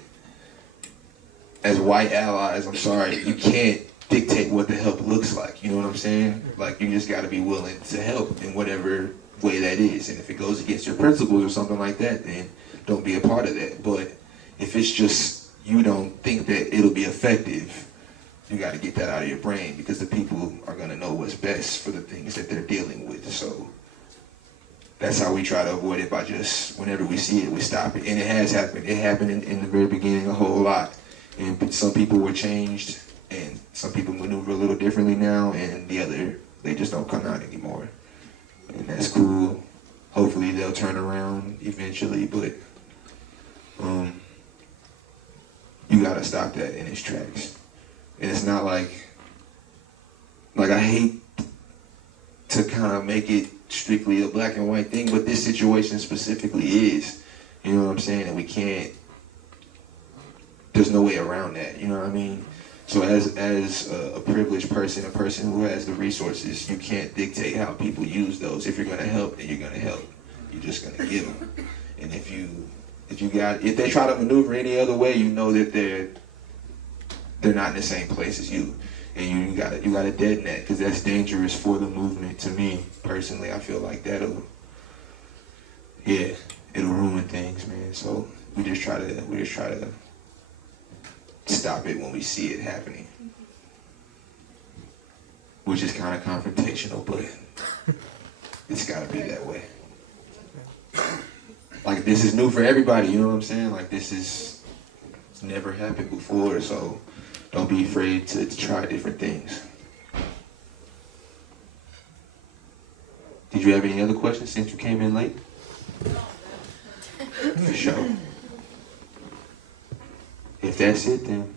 as white allies, I'm sorry, you can't dictate what the help looks like. You know what I'm saying? Like, you just got to be willing to help in whatever way that is. And if it goes against your principles or something like that, then don't be a part of that. But if it's just you don't think that it'll be effective, you got to get that out of your brain, because the people are going to know what's best for the things that they're dealing with. So that's how we try to avoid it, by just, whenever we see it, we stop it. And it has happened. It happened in the very beginning a whole lot. And some people were changed, and some people maneuver a little differently now, and the other, they just don't come out anymore. And that's cool. Hopefully they'll turn around eventually, but you gotta stop that in its tracks. And it's not like I hate to kind of make it strictly a black and white thing, but this situation specifically is. You know what I'm saying? And we can't, there's no way around that, you know what I mean? So as a privileged person, a person who has the resources, you can't dictate how people use those. If you're gonna help, then you're gonna help. You're just gonna give them. And if they try to maneuver any other way, you know that they're not in the same place as you. And you gotta deaden that, because that's dangerous for the movement. To me, personally, I feel like it'll ruin things, man. So we just try to stop it when we see it happening, which is kind of confrontational, but it's gotta be that way. Like, this is new for everybody, you know what I'm saying? Like, it's never happened before, so don't be afraid to try different things. Did you have any other questions since you came in late? For sure. If that's it, then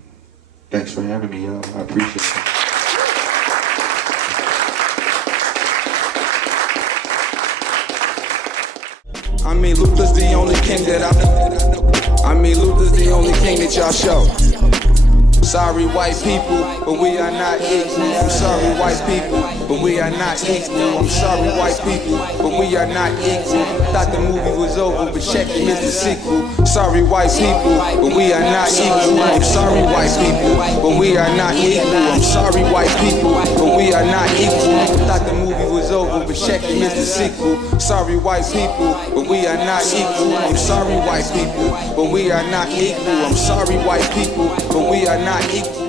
thanks for having me, y'all. I appreciate it. I mean, Luther's the only king that Luther's the only king that y'all show. Sorry, white people, but we are not equal. I'm sorry, white people, but we are not equal. I'm sorry, white people, but we are not equal. Thought the movie was over, but check it, here's the sequel. Sorry, white people, but we are not equal. I'm sorry, white people, but we are not equal. I'm sorry, white people, but we are not equal. Thought the movie was over, but check it, here's the sequel. Sorry, white people, but we are not equal. I'm sorry, white people, but we are not equal. I'm sorry, white people, but we are not equal.